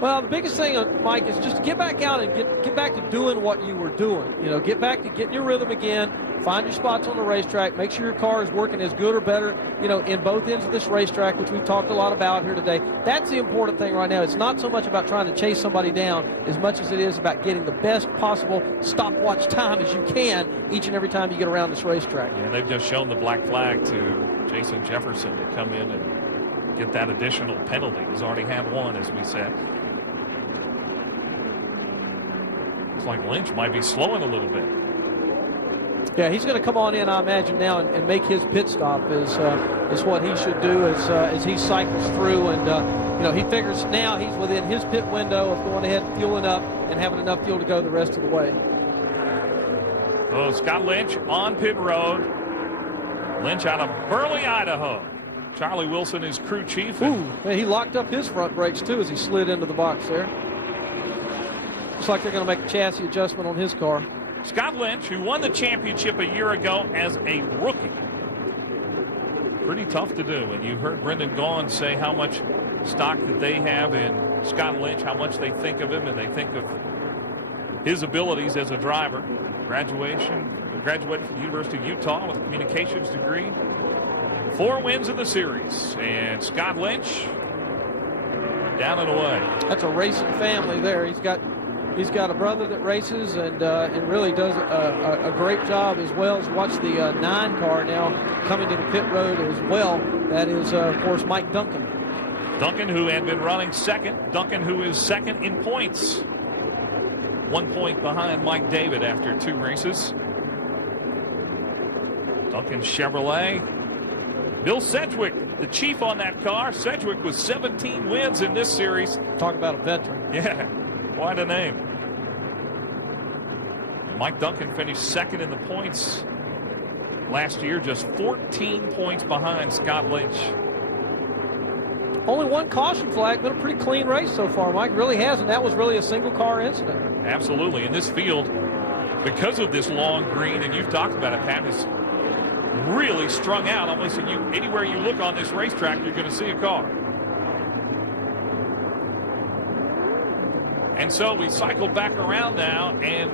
Well, the biggest thing, Mike, is just get back out and get back to doing what you were doing. You know, get back to getting your rhythm again. Find your spots on the racetrack. Make sure your car is working as good or better, you know, in both ends of this racetrack, which we've talked a lot about here today. That's the important thing right now. It's not so much about trying to chase somebody down as much as it is about getting the best possible stopwatch time as you can each and every time you get around this racetrack. Yeah, they've just shown the black flag to Jason Jefferson to come in and get that additional penalty. He's already had one, as we said. Looks like Lynch might be slowing a little bit. Yeah, he's going to come on in, I imagine, now and make his pit stop is what he should do as he cycles through. And, you know, he figures now he's within his pit window of going ahead and fueling up and having enough fuel to go the rest of the way. Oh, Scott Lynch on pit road. Lynch out of Burley, Idaho. Charlie Wilson is crew chief. Ooh, man, he locked up his front brakes, too, as he slid into the box there. Looks like they're going to make a chassis adjustment on his car. Scott Lynch, who won the championship a year ago as a rookie. Pretty tough to do. And you heard Brendan Gaughan say how much stock that they have in Scott Lynch, how much they think of him, and they think of his abilities as a driver. Graduated from the University of Utah with a communications degree. 4 wins in the series. And Scott Lynch down and away. That's a racing family there. He's got a brother that races and really does a great job, as well as watch the 9 car now coming to the pit road as well. That is, of course, Mike Duncan. Duncan, who had been running second. Duncan, who is second in points. 1 point behind Mike David after 2 races. Duncan Chevrolet. Bill Sedgwick, the chief on that car. Sedgwick with 17 wins in this series. Talk about a veteran. Yeah, quite a name. Mike Duncan finished second in the points last year, just 14 points behind Scott Lynch. Only 1 caution flag, but a pretty clean race so far, Mike. Really has, and that was really a single-car incident. Absolutely. In this field, because of this long green, and you've talked about it, Pat, is really strung out. Almost anywhere you look on this racetrack, you're going to see a car. And so we cycle back around now, and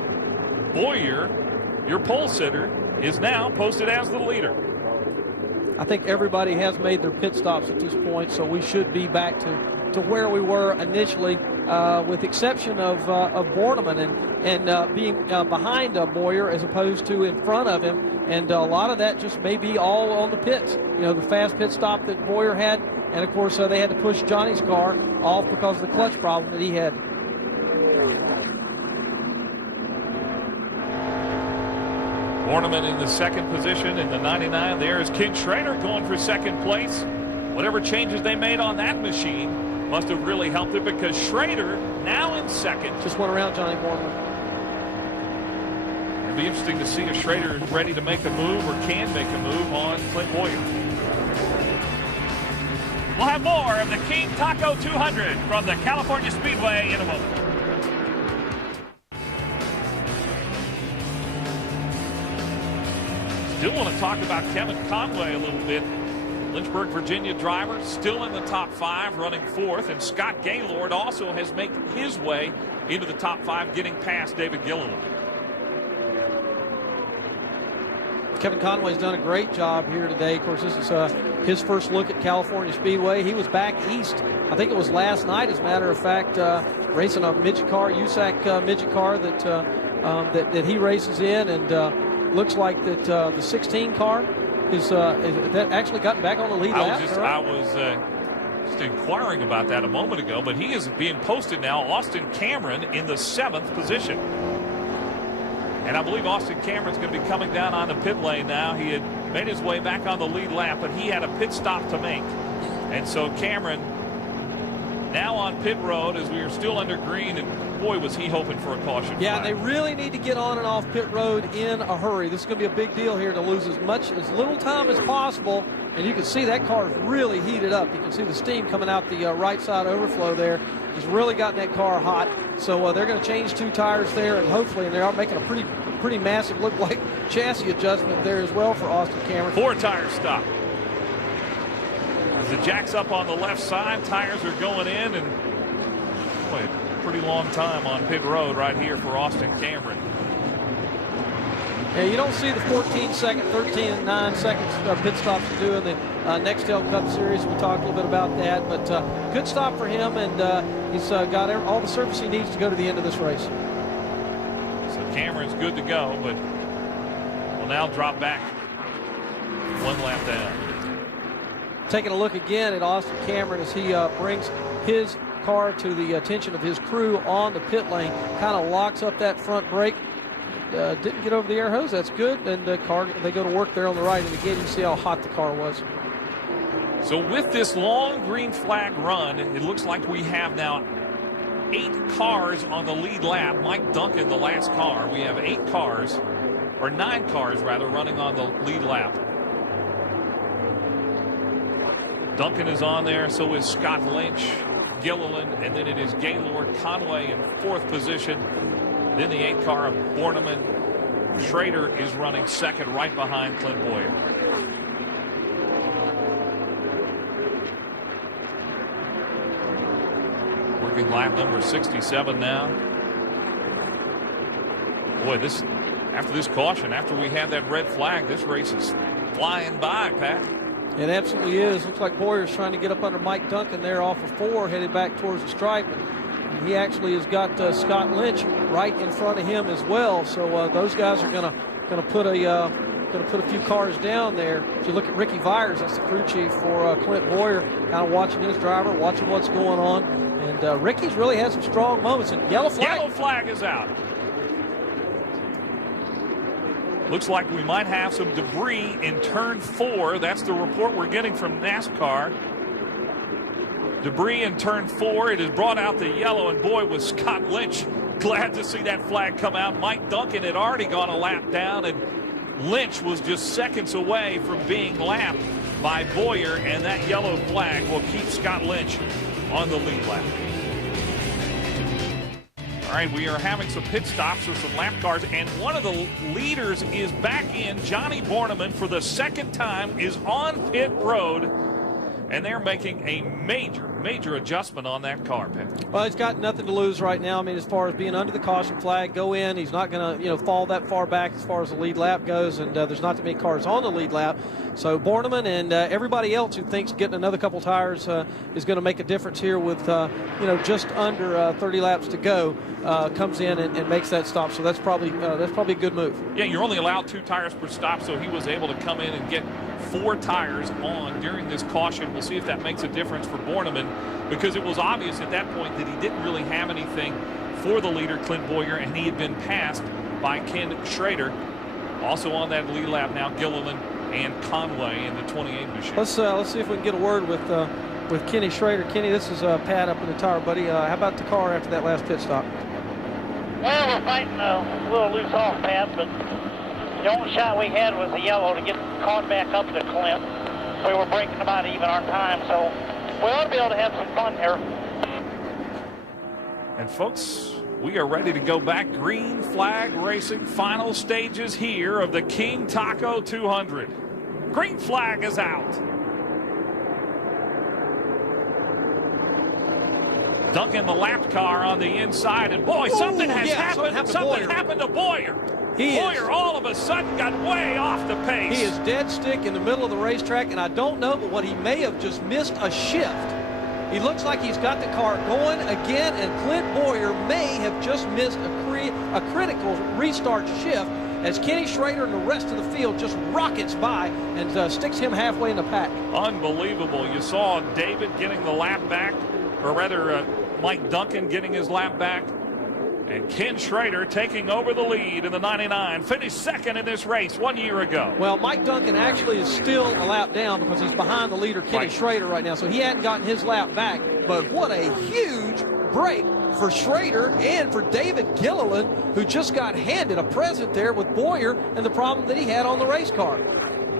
Boyer, your pole sitter, is now posted as the leader. I think everybody has made their pit stops at this point, so we should be back to where we were initially, with exception of Borneman and being behind Boyer as opposed to in front of him. And a lot of that just may be all on the pits. You know, the fast pit stop that Boyer had, and of course they had to push Johnny's car off because of the clutch problem that he had. Borneman in the second position in the 99. There is Ken Schrader going for second place. Whatever changes they made on that machine must have really helped it, because Schrader now in second. Just went around Johnny Borneman. It'd be interesting to see if Schrader is ready to make a move or can make a move on Clint Boyer. We'll have more of the King Taco 200 from the California Speedway in a moment. Still want to talk about Kevin Conway a little bit. Lynchburg, Virginia driver, still in the top 5, running 4th. And Scott Gaylord also has made his way into the top 5, getting past David Gilliland. Kevin Conway's done a great job here today. Of course, this is his first look at California Speedway. He was back east, I think it was last night, as a matter of fact, racing a midget car, USAC midget car that he races in. And looks like that the 16 car is that actually gotten back on the lead lap. I was just inquiring about that a moment ago, but he is being posted now. Austin Cameron in the 7th position. And I believe Austin Cameron's going to be coming down on the pit lane now. He had made his way back on the lead lap, but he had a pit stop to make. And so Cameron now on pit road as we are still under green, and boy, was he hoping for a caution Yeah, flag. they really need to get on and off pit road in a hurry. This is going to be a big deal here to lose as little time as possible. And you can see that car is really heated up. You can see the steam coming out the right side overflow there. He's really gotten that car hot. So they're going to change 2 tires there, and hopefully, and they are making a pretty massive look like chassis adjustment there as well for Austin Cameron. 4 tires stop. As it jacks up on the left side, tires are going in, and boy, a pretty long time on pit road right here for Austin Cameron. Yeah, you don't see the 14-second, 13 and 9 seconds pit stops to do in the Nextel Cup Series. We talked a little bit about that, but good stop for him, and he's got all the service he needs to go to the end of this race. So Cameron's good to go, but will now drop back 1 lap down. Taking a look again at Austin Cameron as he brings his car to the attention of his crew on the pit lane, kind of locks up that front brake. Didn't get over the air hose. That's good. And the car, they go to work there on the right. And again, you see how hot the car was. So with this long green flag run, it looks like we have now 8 cars on the lead lap. Mike Duncan, the last car. We have 8 cars, or 9 cars rather, running on the lead lap. Duncan is on there. So is Scott Lynch, Gilliland, and then it is Gaylord Conway in 4th position. Then the 8 car of Borneman. Schrader is running 2nd right behind Clint Boyer. Working lap number 67 now. Boy, after this caution, after we had that red flag, this race is flying by, Pat. It absolutely is. Looks like Boyer's trying to get up under Mike Duncan there off of 4, headed back towards the stripe. He actually has got Scott Lynch right in front of him as well. So those guys are gonna put a few cars down there. If you look at Ricky Vyers, that's the crew chief for Clint Boyer, kind of watching his driver, watching what's going on. And Ricky's really had some strong moments. And yellow flag is out. Looks like we might have some debris in turn 4. That's the report we're getting from NASCAR. Debris in turn 4. It has brought out the yellow, and boy, was Scott Lynch glad to see that flag come out. Mike Duncan had already gone a lap down, and Lynch was just seconds away from being lapped by Boyer, and that yellow flag will keep Scott Lynch on the lead lap. All right, we are having some pit stops with some lap cars, and one of the leaders is back in. Johnny Borneman, for the 2nd time, is on pit road. And they're making a major adjustment on that car, Pat. Well, he's got nothing to lose right now. I mean, as far as being under the caution flag, go in. He's not going to, fall that far back as far as the lead lap goes, and there's not too many cars on the lead lap. So Borneman and everybody else who thinks getting another couple tires is going to make a difference here with, just under 30 laps to go, comes in and makes that stop. So that's probably a good move. Yeah, you're only allowed 2 tires per stop, so he was able to come in and get 4 tires on during this caution. We'll see if that makes a difference for Borneman, because it was obvious at that point that he didn't really have anything for the leader, Clint Boyer, and he had been passed by Ken Schrader. Also on that lead lap now, Gilliland and Conway in the 28 machine. Let's see if we can get a word with Kenny Schrader. Kenny, this is Pat up in the tower, buddy. How about the car after that last pit stop? Well, we're fighting a little loose off, Pat, but the only shot we had was the yellow to get caught back up to Clint. We were breaking about even our time, so we ought to be able to have some fun here. And folks, we are ready to go back. Green flag racing, final stages here of the King Taco 200. Green flag is out. Duncan, the lap car on the inside, and boy, something happened. Something happened to Boyer. Boyer all of a sudden got way off the pace. He is dead stick in the middle of the racetrack, and I don't know, but what he may have just missed a shift. He looks like he's got the car going again, and Clint Boyer may have just missed a critical restart shift as Kenny Schrader and the rest of the field just rockets by and sticks him halfway in the pack. Unbelievable. You saw David getting the lap back, or rather Mike Duncan getting his lap back. And Ken Schrader taking over the lead in the 99, finished 2nd in this race 1 year ago. Well, Mike Duncan actually is still a lap down because he's behind the leader, Kenny Schrader, right now. So he hadn't gotten his lap back. but what a huge break for Schrader and for David Gilliland, who just got handed a present there with Boyer and the problem that he had on the race car.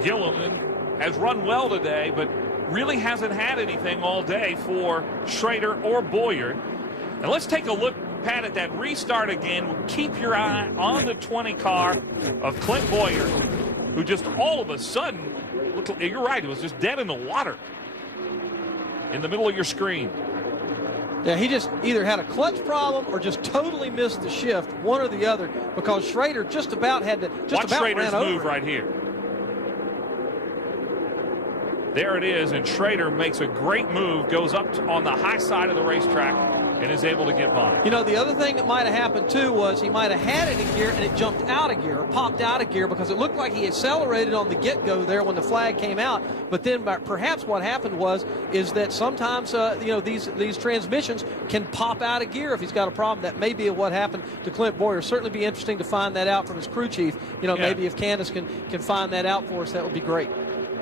Gilliland has run well today, but really hasn't had anything all day for Schrader or Boyer. And let's take a look, Pat, at that restart again. Keep your eye on the 20 car of Clint Boyer, who just all of a sudden, you're right, it was just dead in the water in the middle of your screen. Yeah, he just either had a clutch problem or just totally missed the shift, one or the other, because Schrader just about had to Watch about Schrader's ran over. move right here. There it is, and Schrader makes a great move, goes up on the high side of the racetrack, and is able to get by. You know, the other thing that might have happened, too, was he might have had it in gear and it jumped out of gear or popped out of gear because it looked like he accelerated on the get-go there when the flag came out. But then perhaps what happened is that sometimes, you know, these transmissions can pop out of gear if he's got a problem. That may be what happened to Clint Boyer. Certainly be interesting to find that out from his crew chief. You know, maybe if Candace can find that out for us, that would be great.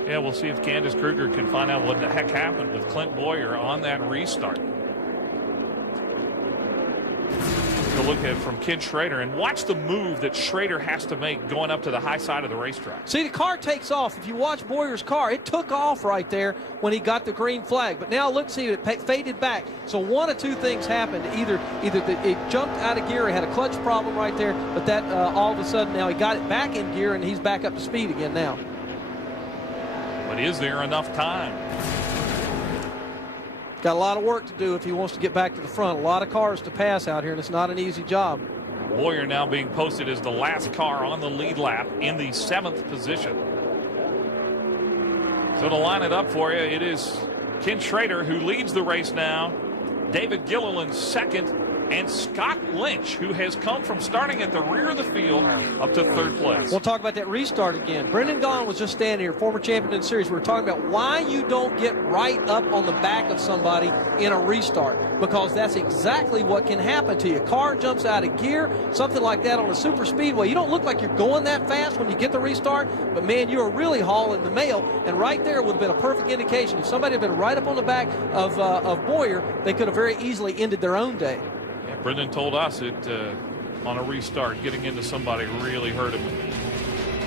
Yeah, we'll see if Candace Kruger can find out what the heck happened with Clint Boyer on that restart. Take a look at it from Ken Schrader and watch the move that Schrader has to make going up to the high side of the racetrack. See, the car takes off. If you watch Boyer's car, it took off right there when he got the green flag. But now look, see, it faded back. So one of two things happened. Either it jumped out of gear, he had a clutch problem right there, but that all of a sudden now he got it back in gear and he's back up to speed again now. But is there enough time? Got a lot of work to do if he wants to get back to the front. A lot of cars to pass out here, and it's not an easy job. Boyer now being posted as the last car on the lead lap in the 7th position. So to line it up for you, it is Ken Schrader who leads the race now, David Gilliland second, and Scott Lynch, who has come from starting at the rear of the field up to 3rd place. We'll talk about that restart again. Brendan Gaughan was just standing here, former champion in the series. We were talking about why you don't get right up on the back of somebody in a restart, because that's exactly what can happen to you. Car jumps out of gear, something like that on a super speedway. You don't look like you're going that fast when you get the restart, but man, you are really hauling the mail, and right there would have been a perfect indication. If somebody had been right up on the back of Boyer, they could have very easily ended their own day. Brendan told us it on a restart, getting into somebody really hurt him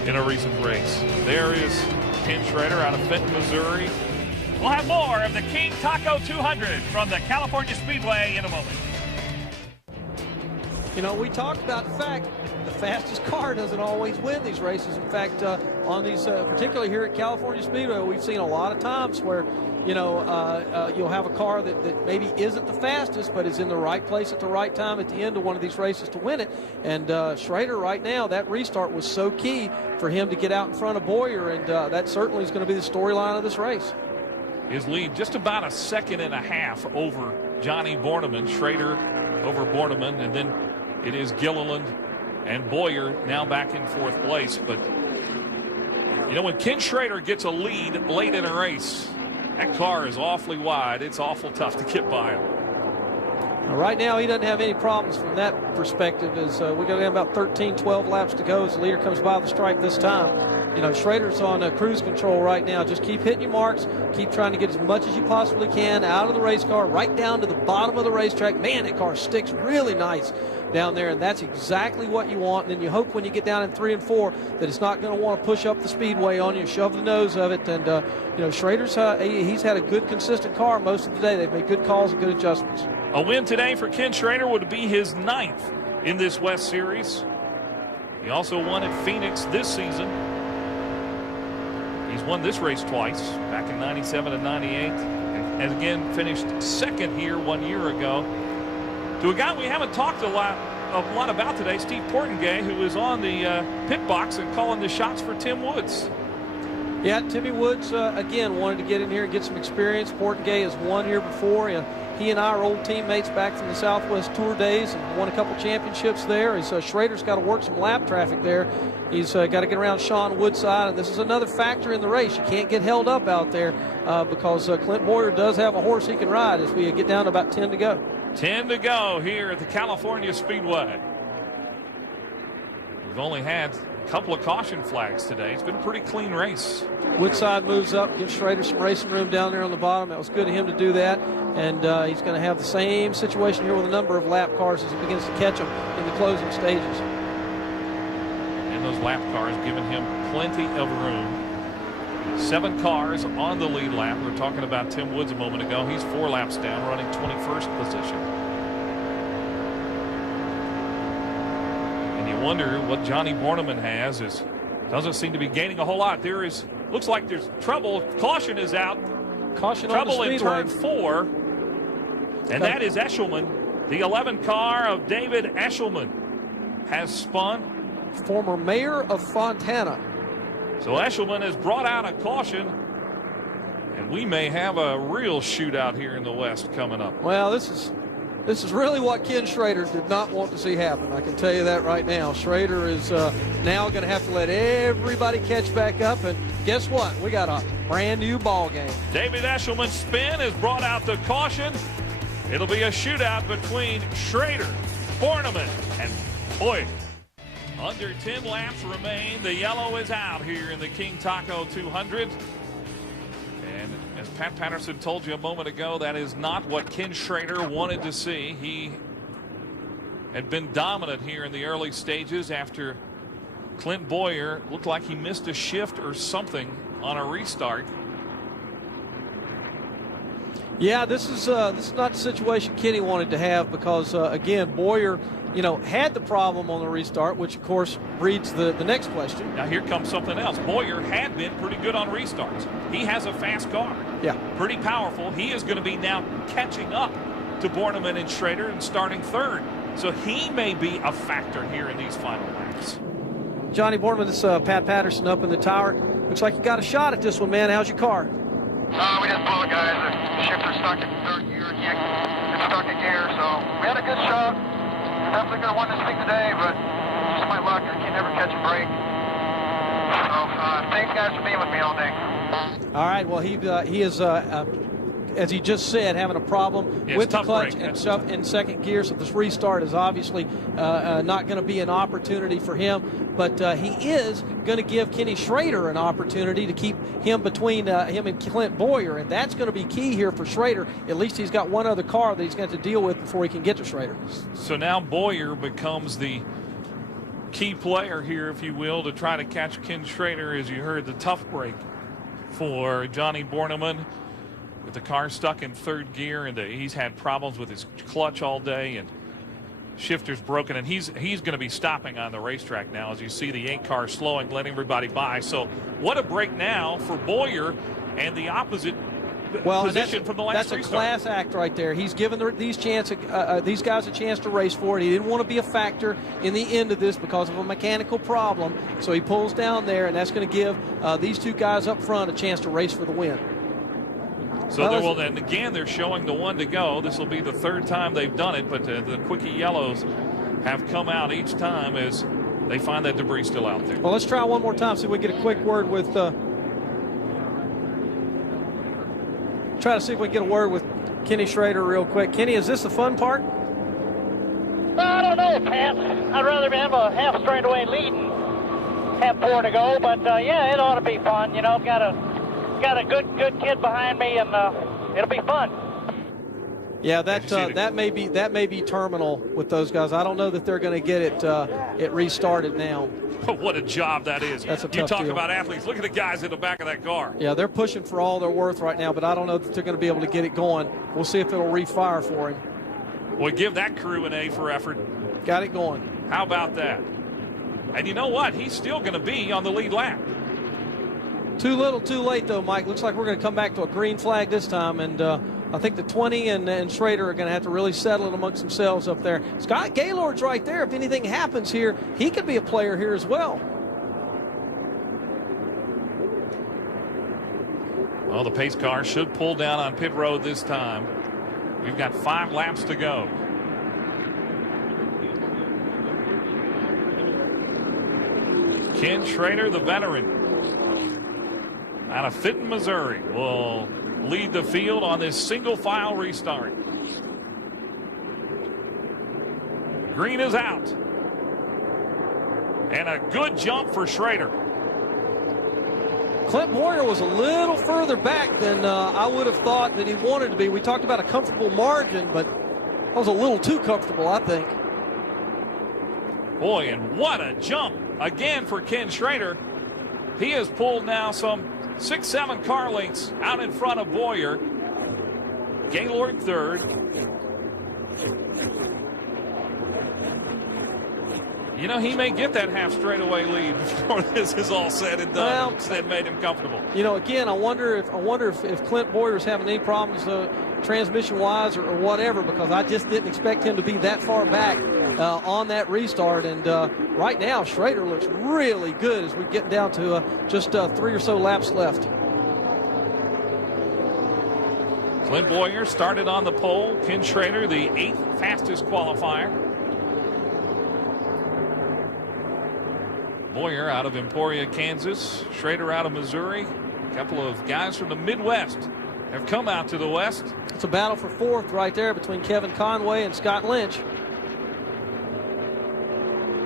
in a recent race. There is Ken Schrader out of Fenton, Missouri. We'll have more of the King Taco 200 from the California Speedway in a moment. You know, we talked about the fact the fastest car doesn't always win these races. In fact, on these, particularly here at California Speedway, we've seen a lot of times where, you know, you'll have a car that maybe isn't the fastest, but is in the right place at the right time at the end of one of these races to win it. And Schrader right now, that restart was so key for him to get out in front of Boyer, and that certainly is going to be the storyline of this race. His lead just about a second and a half over Johnny Borneman. Schrader over Borneman, and then it is Gilliland and Boyer now back in 4th place. But, you know, when Ken Schrader gets a lead late in a race, that car is awfully wide. It's awful tough to get by him. Now, right now, he doesn't have any problems from that perspective. As we got about 13, 12 laps to go as the leader comes by the stripe this time. You know, Schrader's on cruise control right now. Just keep hitting your marks. Keep trying to get as much as you possibly can out of the race car, right down to the bottom of the racetrack. Man, that car sticks really nice down there, and that's exactly what you want. And then you hope when you get down in 3 and 4 that it's not going to want to push up the speedway on you, shove the nose of it. And, you know, Schrader's he's had a good, consistent car most of the day. They've made good calls and good adjustments. A win today for Ken Schrader would be his 9th in this West Series. He also won at Phoenix this season. He's won this race twice, back in 97 and 98, and again finished 2nd here 1 year ago. To a guy we haven't talked a lot about today, Steve Portengay, who is on the pit box and calling the shots for Tim Woods. Yeah, Timmy Woods, again, wanted to get in here and get some experience. Portengay has won here before. He and I are old teammates back from the Southwest Tour days and won a couple championships there. Schrader's got to work some lap traffic there. He's got to get around Sean Woodside, and this is another factor in the race. You can't get held up out there because Clint Boyer does have a horse he can ride as we get down to about 10 to go. 10 to go here at the California Speedway. We've only had couple of caution flags today. It's been a pretty clean race. Woodside moves up, gives Schrader some racing room down there on the bottom. That was good of him to do that. And he's going to have the same situation here with a number of lap cars as he begins to catch them in the closing stages. And those lap cars giving him plenty of room. 7 cars on the lead lap. We were talking about Tim Woods a moment ago. He's 4 laps down, running 21st position. And you wonder what Johnny Borneman has. Doesn't seem to be gaining a whole lot. Looks like there's trouble. Caution is out. Caution trouble on the in Speedway. turn 4. And that is Eshelman. The 11 car of David Eshelman has spun. Former mayor of Fontana. So Eshelman has brought out a caution, and we may have a real shootout here in the West coming up. Well, this is really what Ken Schrader did not want to see happen. I can tell you that right now. Schrader is now going to have to let everybody catch back up, and guess what? We got a brand new ball game. David Eshelman's spin has brought out the caution. It'll be a shootout between Schrader, Borneman, and Boyd. Under 10 laps remain. The yellow is out here in the King Taco 200. And as Pat Patterson told you a moment ago, that is not what Ken Schrader wanted to see. He had been dominant here in the early stages after Clint Boyer looked like he missed a shift or something on a restart. Yeah, this is not the situation Kenny wanted to have because, again, Boyer, had the problem on the restart, which, of course, breeds the next question. Now, here comes something else. Boyer had been pretty good on restarts. He has a fast car. Yeah. Pretty powerful. He is going to be now catching up to Borneman and Schrader and starting third. So he may be a factor here in these final laps. Johnny Borneman, this is Pat Patterson up in the tower. Looks like you got a shot at this one, man. How's your car? We just blew it, guys. The shifter's stuck in third gear. It's stuck in gear, so we had a good shot. We're definitely going to win this thing today, but just my luck. I can never catch a break. So thanks, guys, for being with me all day. All right. Well, he is, as he just said, having a problem with the clutch and stuff in second gear. So this restart is obviously not going to be an opportunity for him. But he is going to give Kenny Schrader an opportunity to keep him between him and Clint Boyer. And that's going to be key here for Schrader. At least he's got one other car that he's going to deal with before he can get to Schrader. So now Boyer becomes the key player here, if you will, to try to catch Ken Schrader. As you heard, the tough break for Johnny Borneman with the car stuck in third gear, and he's had problems with his clutch all day, and shifter's broken, and he's going to be stopping on the racetrack now as you see the 8 car slowing, letting everybody by. So what a break now for Boyer and the opposite position from the last restart. That's a class act right there. He's given these guys a chance to race for it. He didn't want to be a factor in the end of this because of a mechanical problem. So he pulls down there, and that's going to give these 2 guys up front a chance to race for the win. So and again, they're showing the 1 to go. This will be the 3rd time they've done it, but the quickie yellows have come out each time as they find that debris still out there. Well, let's try one more time, see if we can get a quick word with try to see if we can get a word with Kenny Schrader real quick. Kenny, is this the fun part? I don't know, Pat. I'd rather have a half straightaway lead and have 4 to go, but yeah, it ought to be fun. I've got a good kid behind me, and it'll be fun. Yeah, that may be terminal with those guys. I don't know that they're going to get it restarted now. What a job that is. That's a tough You talk deal. about athletes. Look at the guys in the back of that car. Yeah, they're pushing for all they're worth right now, but I don't know that they're going to be able to get it going. We'll see if it'll refire for him. Well, give that crew an A for effort. Got it going. How about that? And you know what? He's still going to be on the lead lap. Too little, too late, though, Mike. Looks like we're going to come back to a green flag this time, and I think the 20 and Schrader are going to have to really settle it amongst themselves up there. Scott Gaylord's right there. If anything happens here, he could be a player here as well. Well, the pace car should pull down on pit road this time. We've got 5 laps to go. Ken Schrader, the veteran, out of Fenton, Missouri, will lead the field on this single file restart. Green is out. And a good jump for Schrader. Clint Boyer was a little further back than I would have thought that he wanted to be. We talked about a comfortable margin, but that was a little too comfortable, I think. Boy, and what a jump again for Ken Schrader. He has pulled now some 6-7 car lengths out in front of Boyer. Gaylord third. You know, he may get that half straightaway lead before this is all said and done. Well, Instead made him comfortable. You know, again, I wonder if Clint Boyer's having any problems transmission-wise or whatever, because I just didn't expect him to be that far back on that restart. And right now, Schrader looks really good as we're getting down to just 3 or so laps left. Clint Boyer started on the pole. Ken Schrader, the 8th fastest qualifier. Boyer out of Emporia, Kansas. Schrader out of Missouri. A couple of guys from the Midwest have come out to the West. It's a battle for 4th right there between Kevin Conway and Scott Lynch.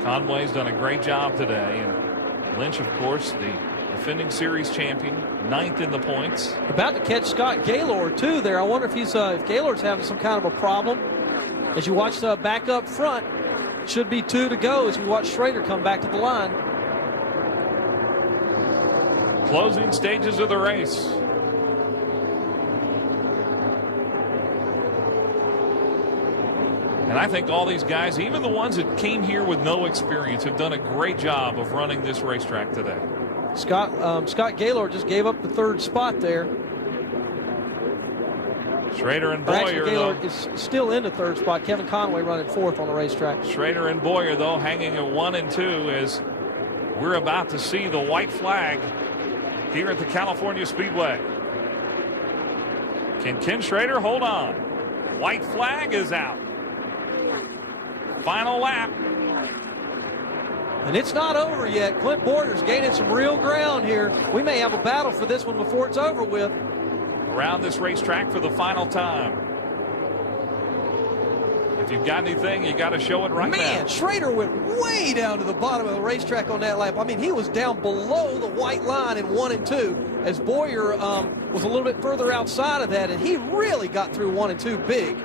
Conway's done a great job today. And Lynch, of course, the defending series champion, 9th in the points. About to catch Scott Gaylord, too, there. I wonder if if Gaylord's having some kind of a problem. As you watch back up front, should be 2 to go as we watch Schrader come back to the line. Closing stages of the race. And I think all these guys, even the ones that came here with no experience, have done a great job of running this racetrack today. Scott Gaylord just gave up the 3rd spot there. Schrader and Boyer, Gaylord though, is still in the 3rd spot. Kevin Conway running 4th on the racetrack. Schrader and Boyer, though, hanging at 1 and 2 as we're about to see the white flag here at the California Speedway. Can Ken Schrader hold on? White flag is out. Final lap. And it's not over yet. Clint Boyer's gaining some real ground here. We may have a battle for this one before it's over with. Around this racetrack for the final time. If you've got anything, you got to show it right now. Man, Schrader went way down to the bottom of the racetrack on that lap. I mean, he was down below the white line in 1 and 2 as Boyer was a little bit further outside of that, and he really got through 1 and 2 big.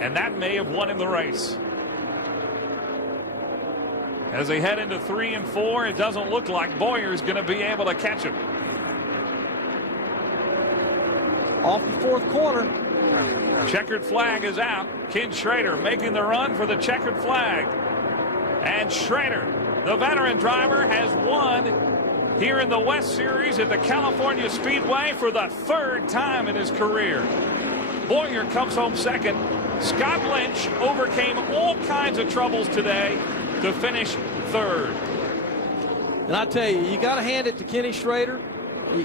And that may have won him the race. As they head into 3 and 4, it doesn't look like Boyer's going to be able to catch him. Off the 4th corner. Checkered flag is out. Ken Schrader making the run for the checkered flag. And Schrader, the veteran driver, has won here in the West Series at the California Speedway for the 3rd time in his career. Boyer comes home 2nd. Scott Lynch overcame all kinds of troubles today to finish 3rd. And I tell you, you got to hand it to Kenny Schrader.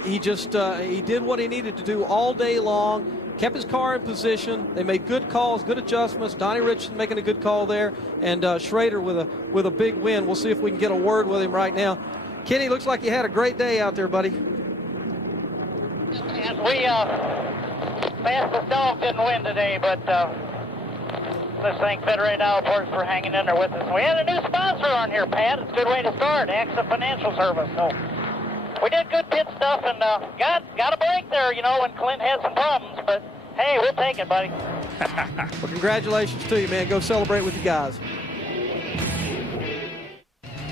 He just he did what he needed to do all day long. Kept his car in position. They made good calls, good adjustments. Donnie Richardson making a good call there, and Schrader with a big win. We'll see if we can get a word with him right now. Kenny, looks like you had a great day out there, buddy. And we fastest dog didn't win today, but let's thank Federated Autoports for hanging in there with us. We had a new sponsor on here, Pat. It's a good way to start, AXA Financial Service. So we did good pit stuff and got a break there, you know, when Clint had some problems. But hey, we'll take it, buddy. Well, congratulations to you, man. Go celebrate with you guys.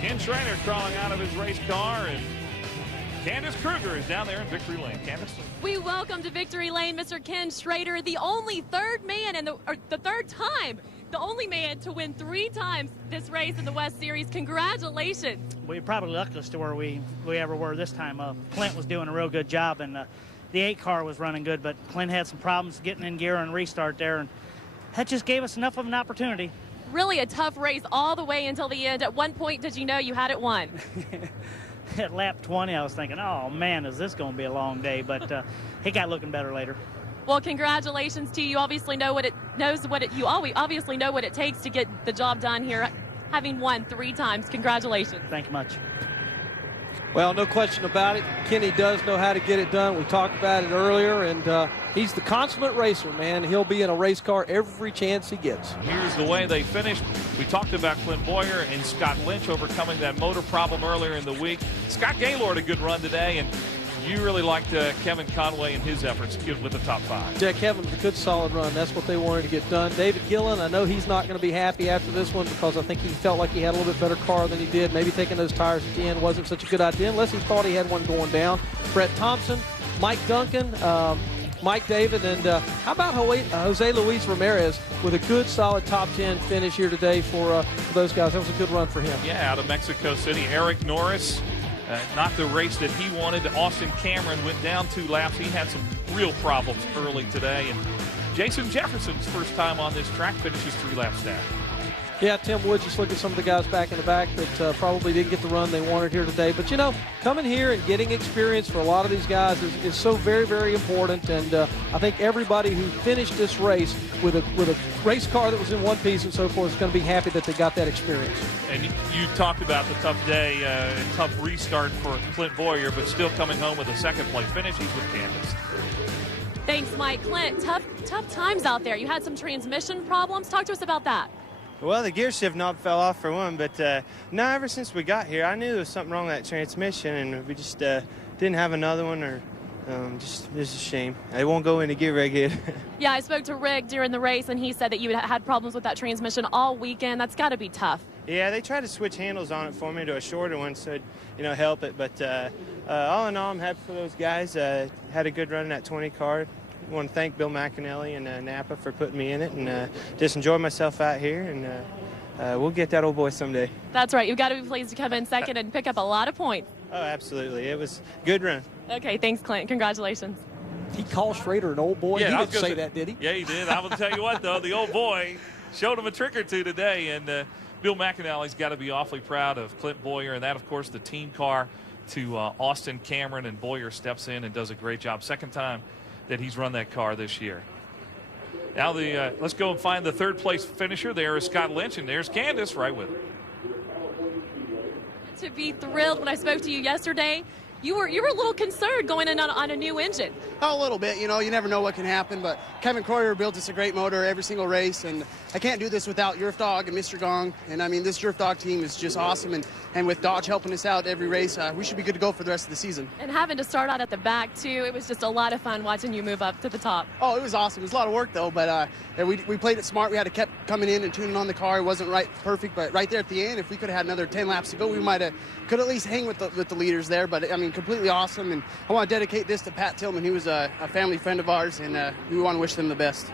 Ken Schrader crawling out of his race car, and Candace Kruger is down there in Victory Lane. Candace? We welcome to Victory Lane Mr. Ken Schrader, the only 3rd man and the 3rd time, the only man to win 3 times this race in the West Series. Congratulations. We probably luckiest to where we ever were this time. Clint was doing a real good job, and the 8 car was running good, but Clint had some problems getting in gear and restart there, and that just gave us enough of an opportunity. Really a tough race all the way until the end. At one point, did you know you had it won? At lap 20, I was thinking, oh man, is this going to be a long day? But he got looking better later. Well, congratulations to you. Obviously know what it you obviously know what it takes to get the job done here, having won 3 times. Congratulations. Thank you much. Well, no question about it. Kenny does know how to get it done. We talked about it earlier, and he's the consummate racer, man. He'll be in a race car every chance he gets. Here's the way they finished. We talked about Clint Boyer and Scott Lynch overcoming that motor problem earlier in the week. Scott Gaylord a good run today, and you really liked Kevin Conway and his efforts with the top 5. Yeah, Kevin, a good solid run. That's what they wanted to get done. David Gillen, I know he's not going to be happy after this one because I think he felt like he had a little bit better car than he did. Maybe taking those tires at the end wasn't such a good idea unless he thought he had one going down. Brett Thompson, Mike Duncan, Mike David, and how about Jose Luis Ramirez with a good, solid top 10 finish here today for those guys. That was a good run for him. Yeah, out of Mexico City. Eric Norris, not the race that he wanted. Austin Cameron went down 2 laps. He had some real problems early today. And Jason Jefferson's first time on this track finishes 3 laps down. Yeah, Tim Wood, just look at some of the guys back in the back that probably didn't get the run they wanted here today. But, you know, coming here and getting experience for a lot of these guys is so very, very important. And I think everybody who finished this race with a race car that was in one piece and so forth is going to be happy that they got that experience. And you talked about the tough day and tough restart for Clint Boyer, but still coming home with a second-place finish. He's with Candace. Thanks, Mike. Clint, tough times out there. You had some transmission problems. Talk to us about that. Well, the gear shift knob fell off for one, but no, ever since we got here, I knew there was something wrong with that transmission, and we just didn't have another one, or just it's a shame. It won't go into gear very good. Yeah, I spoke to Rick during the race, and he said that you had problems with that transmission all weekend. That's got to be tough. Yeah, they tried to switch handles on it for me to a shorter one, so it'd, help it. But all in all, I'm happy for those guys. Had a good run in that 20 car. I want to thank Bill McAnally and Napa for putting me in it, and just enjoy myself out here, and we'll get that old boy someday. That's right. You've got to be pleased to come in second and pick up a lot of points. Oh, absolutely. It was a good run. Okay, thanks, Clint. Congratulations. He called Schrader an old boy. Yeah, he didn't say that, did he? Yeah, he did. I will tell you what, though, the old boy showed him a trick or two today, and Bill McAnally's got to be awfully proud of Clint Boyer, and that, of course, the team car to Austin Cameron, and Boyer steps in and does a great job. Second time that he's run that car this year. Now let's go and find the third place finisher. There is Scott Lynch, and there's Candace right with him. To be thrilled when I spoke to you yesterday, you were a little concerned going in on a new engine. Oh, a little bit. You never know what can happen, but Kevin Croyer builds us a great motor every single race, and I can't do this without Yerf Dog and Mr. Gong. And I mean, this Yerf Dog team is just awesome, and with Dodge helping us out every race, we should be good to go for the rest of the season. And having to start out at the back too, it was just a lot of fun watching you move up to the top. Oh, it was awesome. It was a lot of work though, but we played it smart. We had to keep coming in and tuning on the car. It wasn't perfect, but right there at the end, if we could have had another 10 laps to go, we could at least hang with the leaders there. But I mean, completely awesome. And I want to dedicate this to Pat Tillman. He was a family friend of ours, and we want to wish them the best.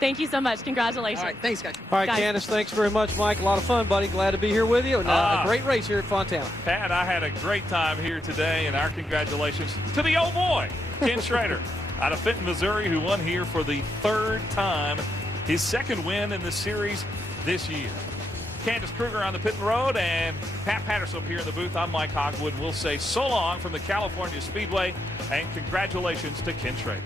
Thank you so much. Congratulations. All right, thanks, guys. All right, Candace, thanks very much, Mike. A lot of fun, buddy. Glad to be here with you. And a great race here at Fontana. Pat, I had a great time here today, and our congratulations to the old boy, Ken Schrader, out of Fenton, Missouri, who won here for the 3rd time, his 2nd win in the series this year. Candace Kruger on the pit road, and Pat Patterson up here in the booth. I'm Mike Hogwood. We'll say so long from the California Speedway, and congratulations to Ken Schrader.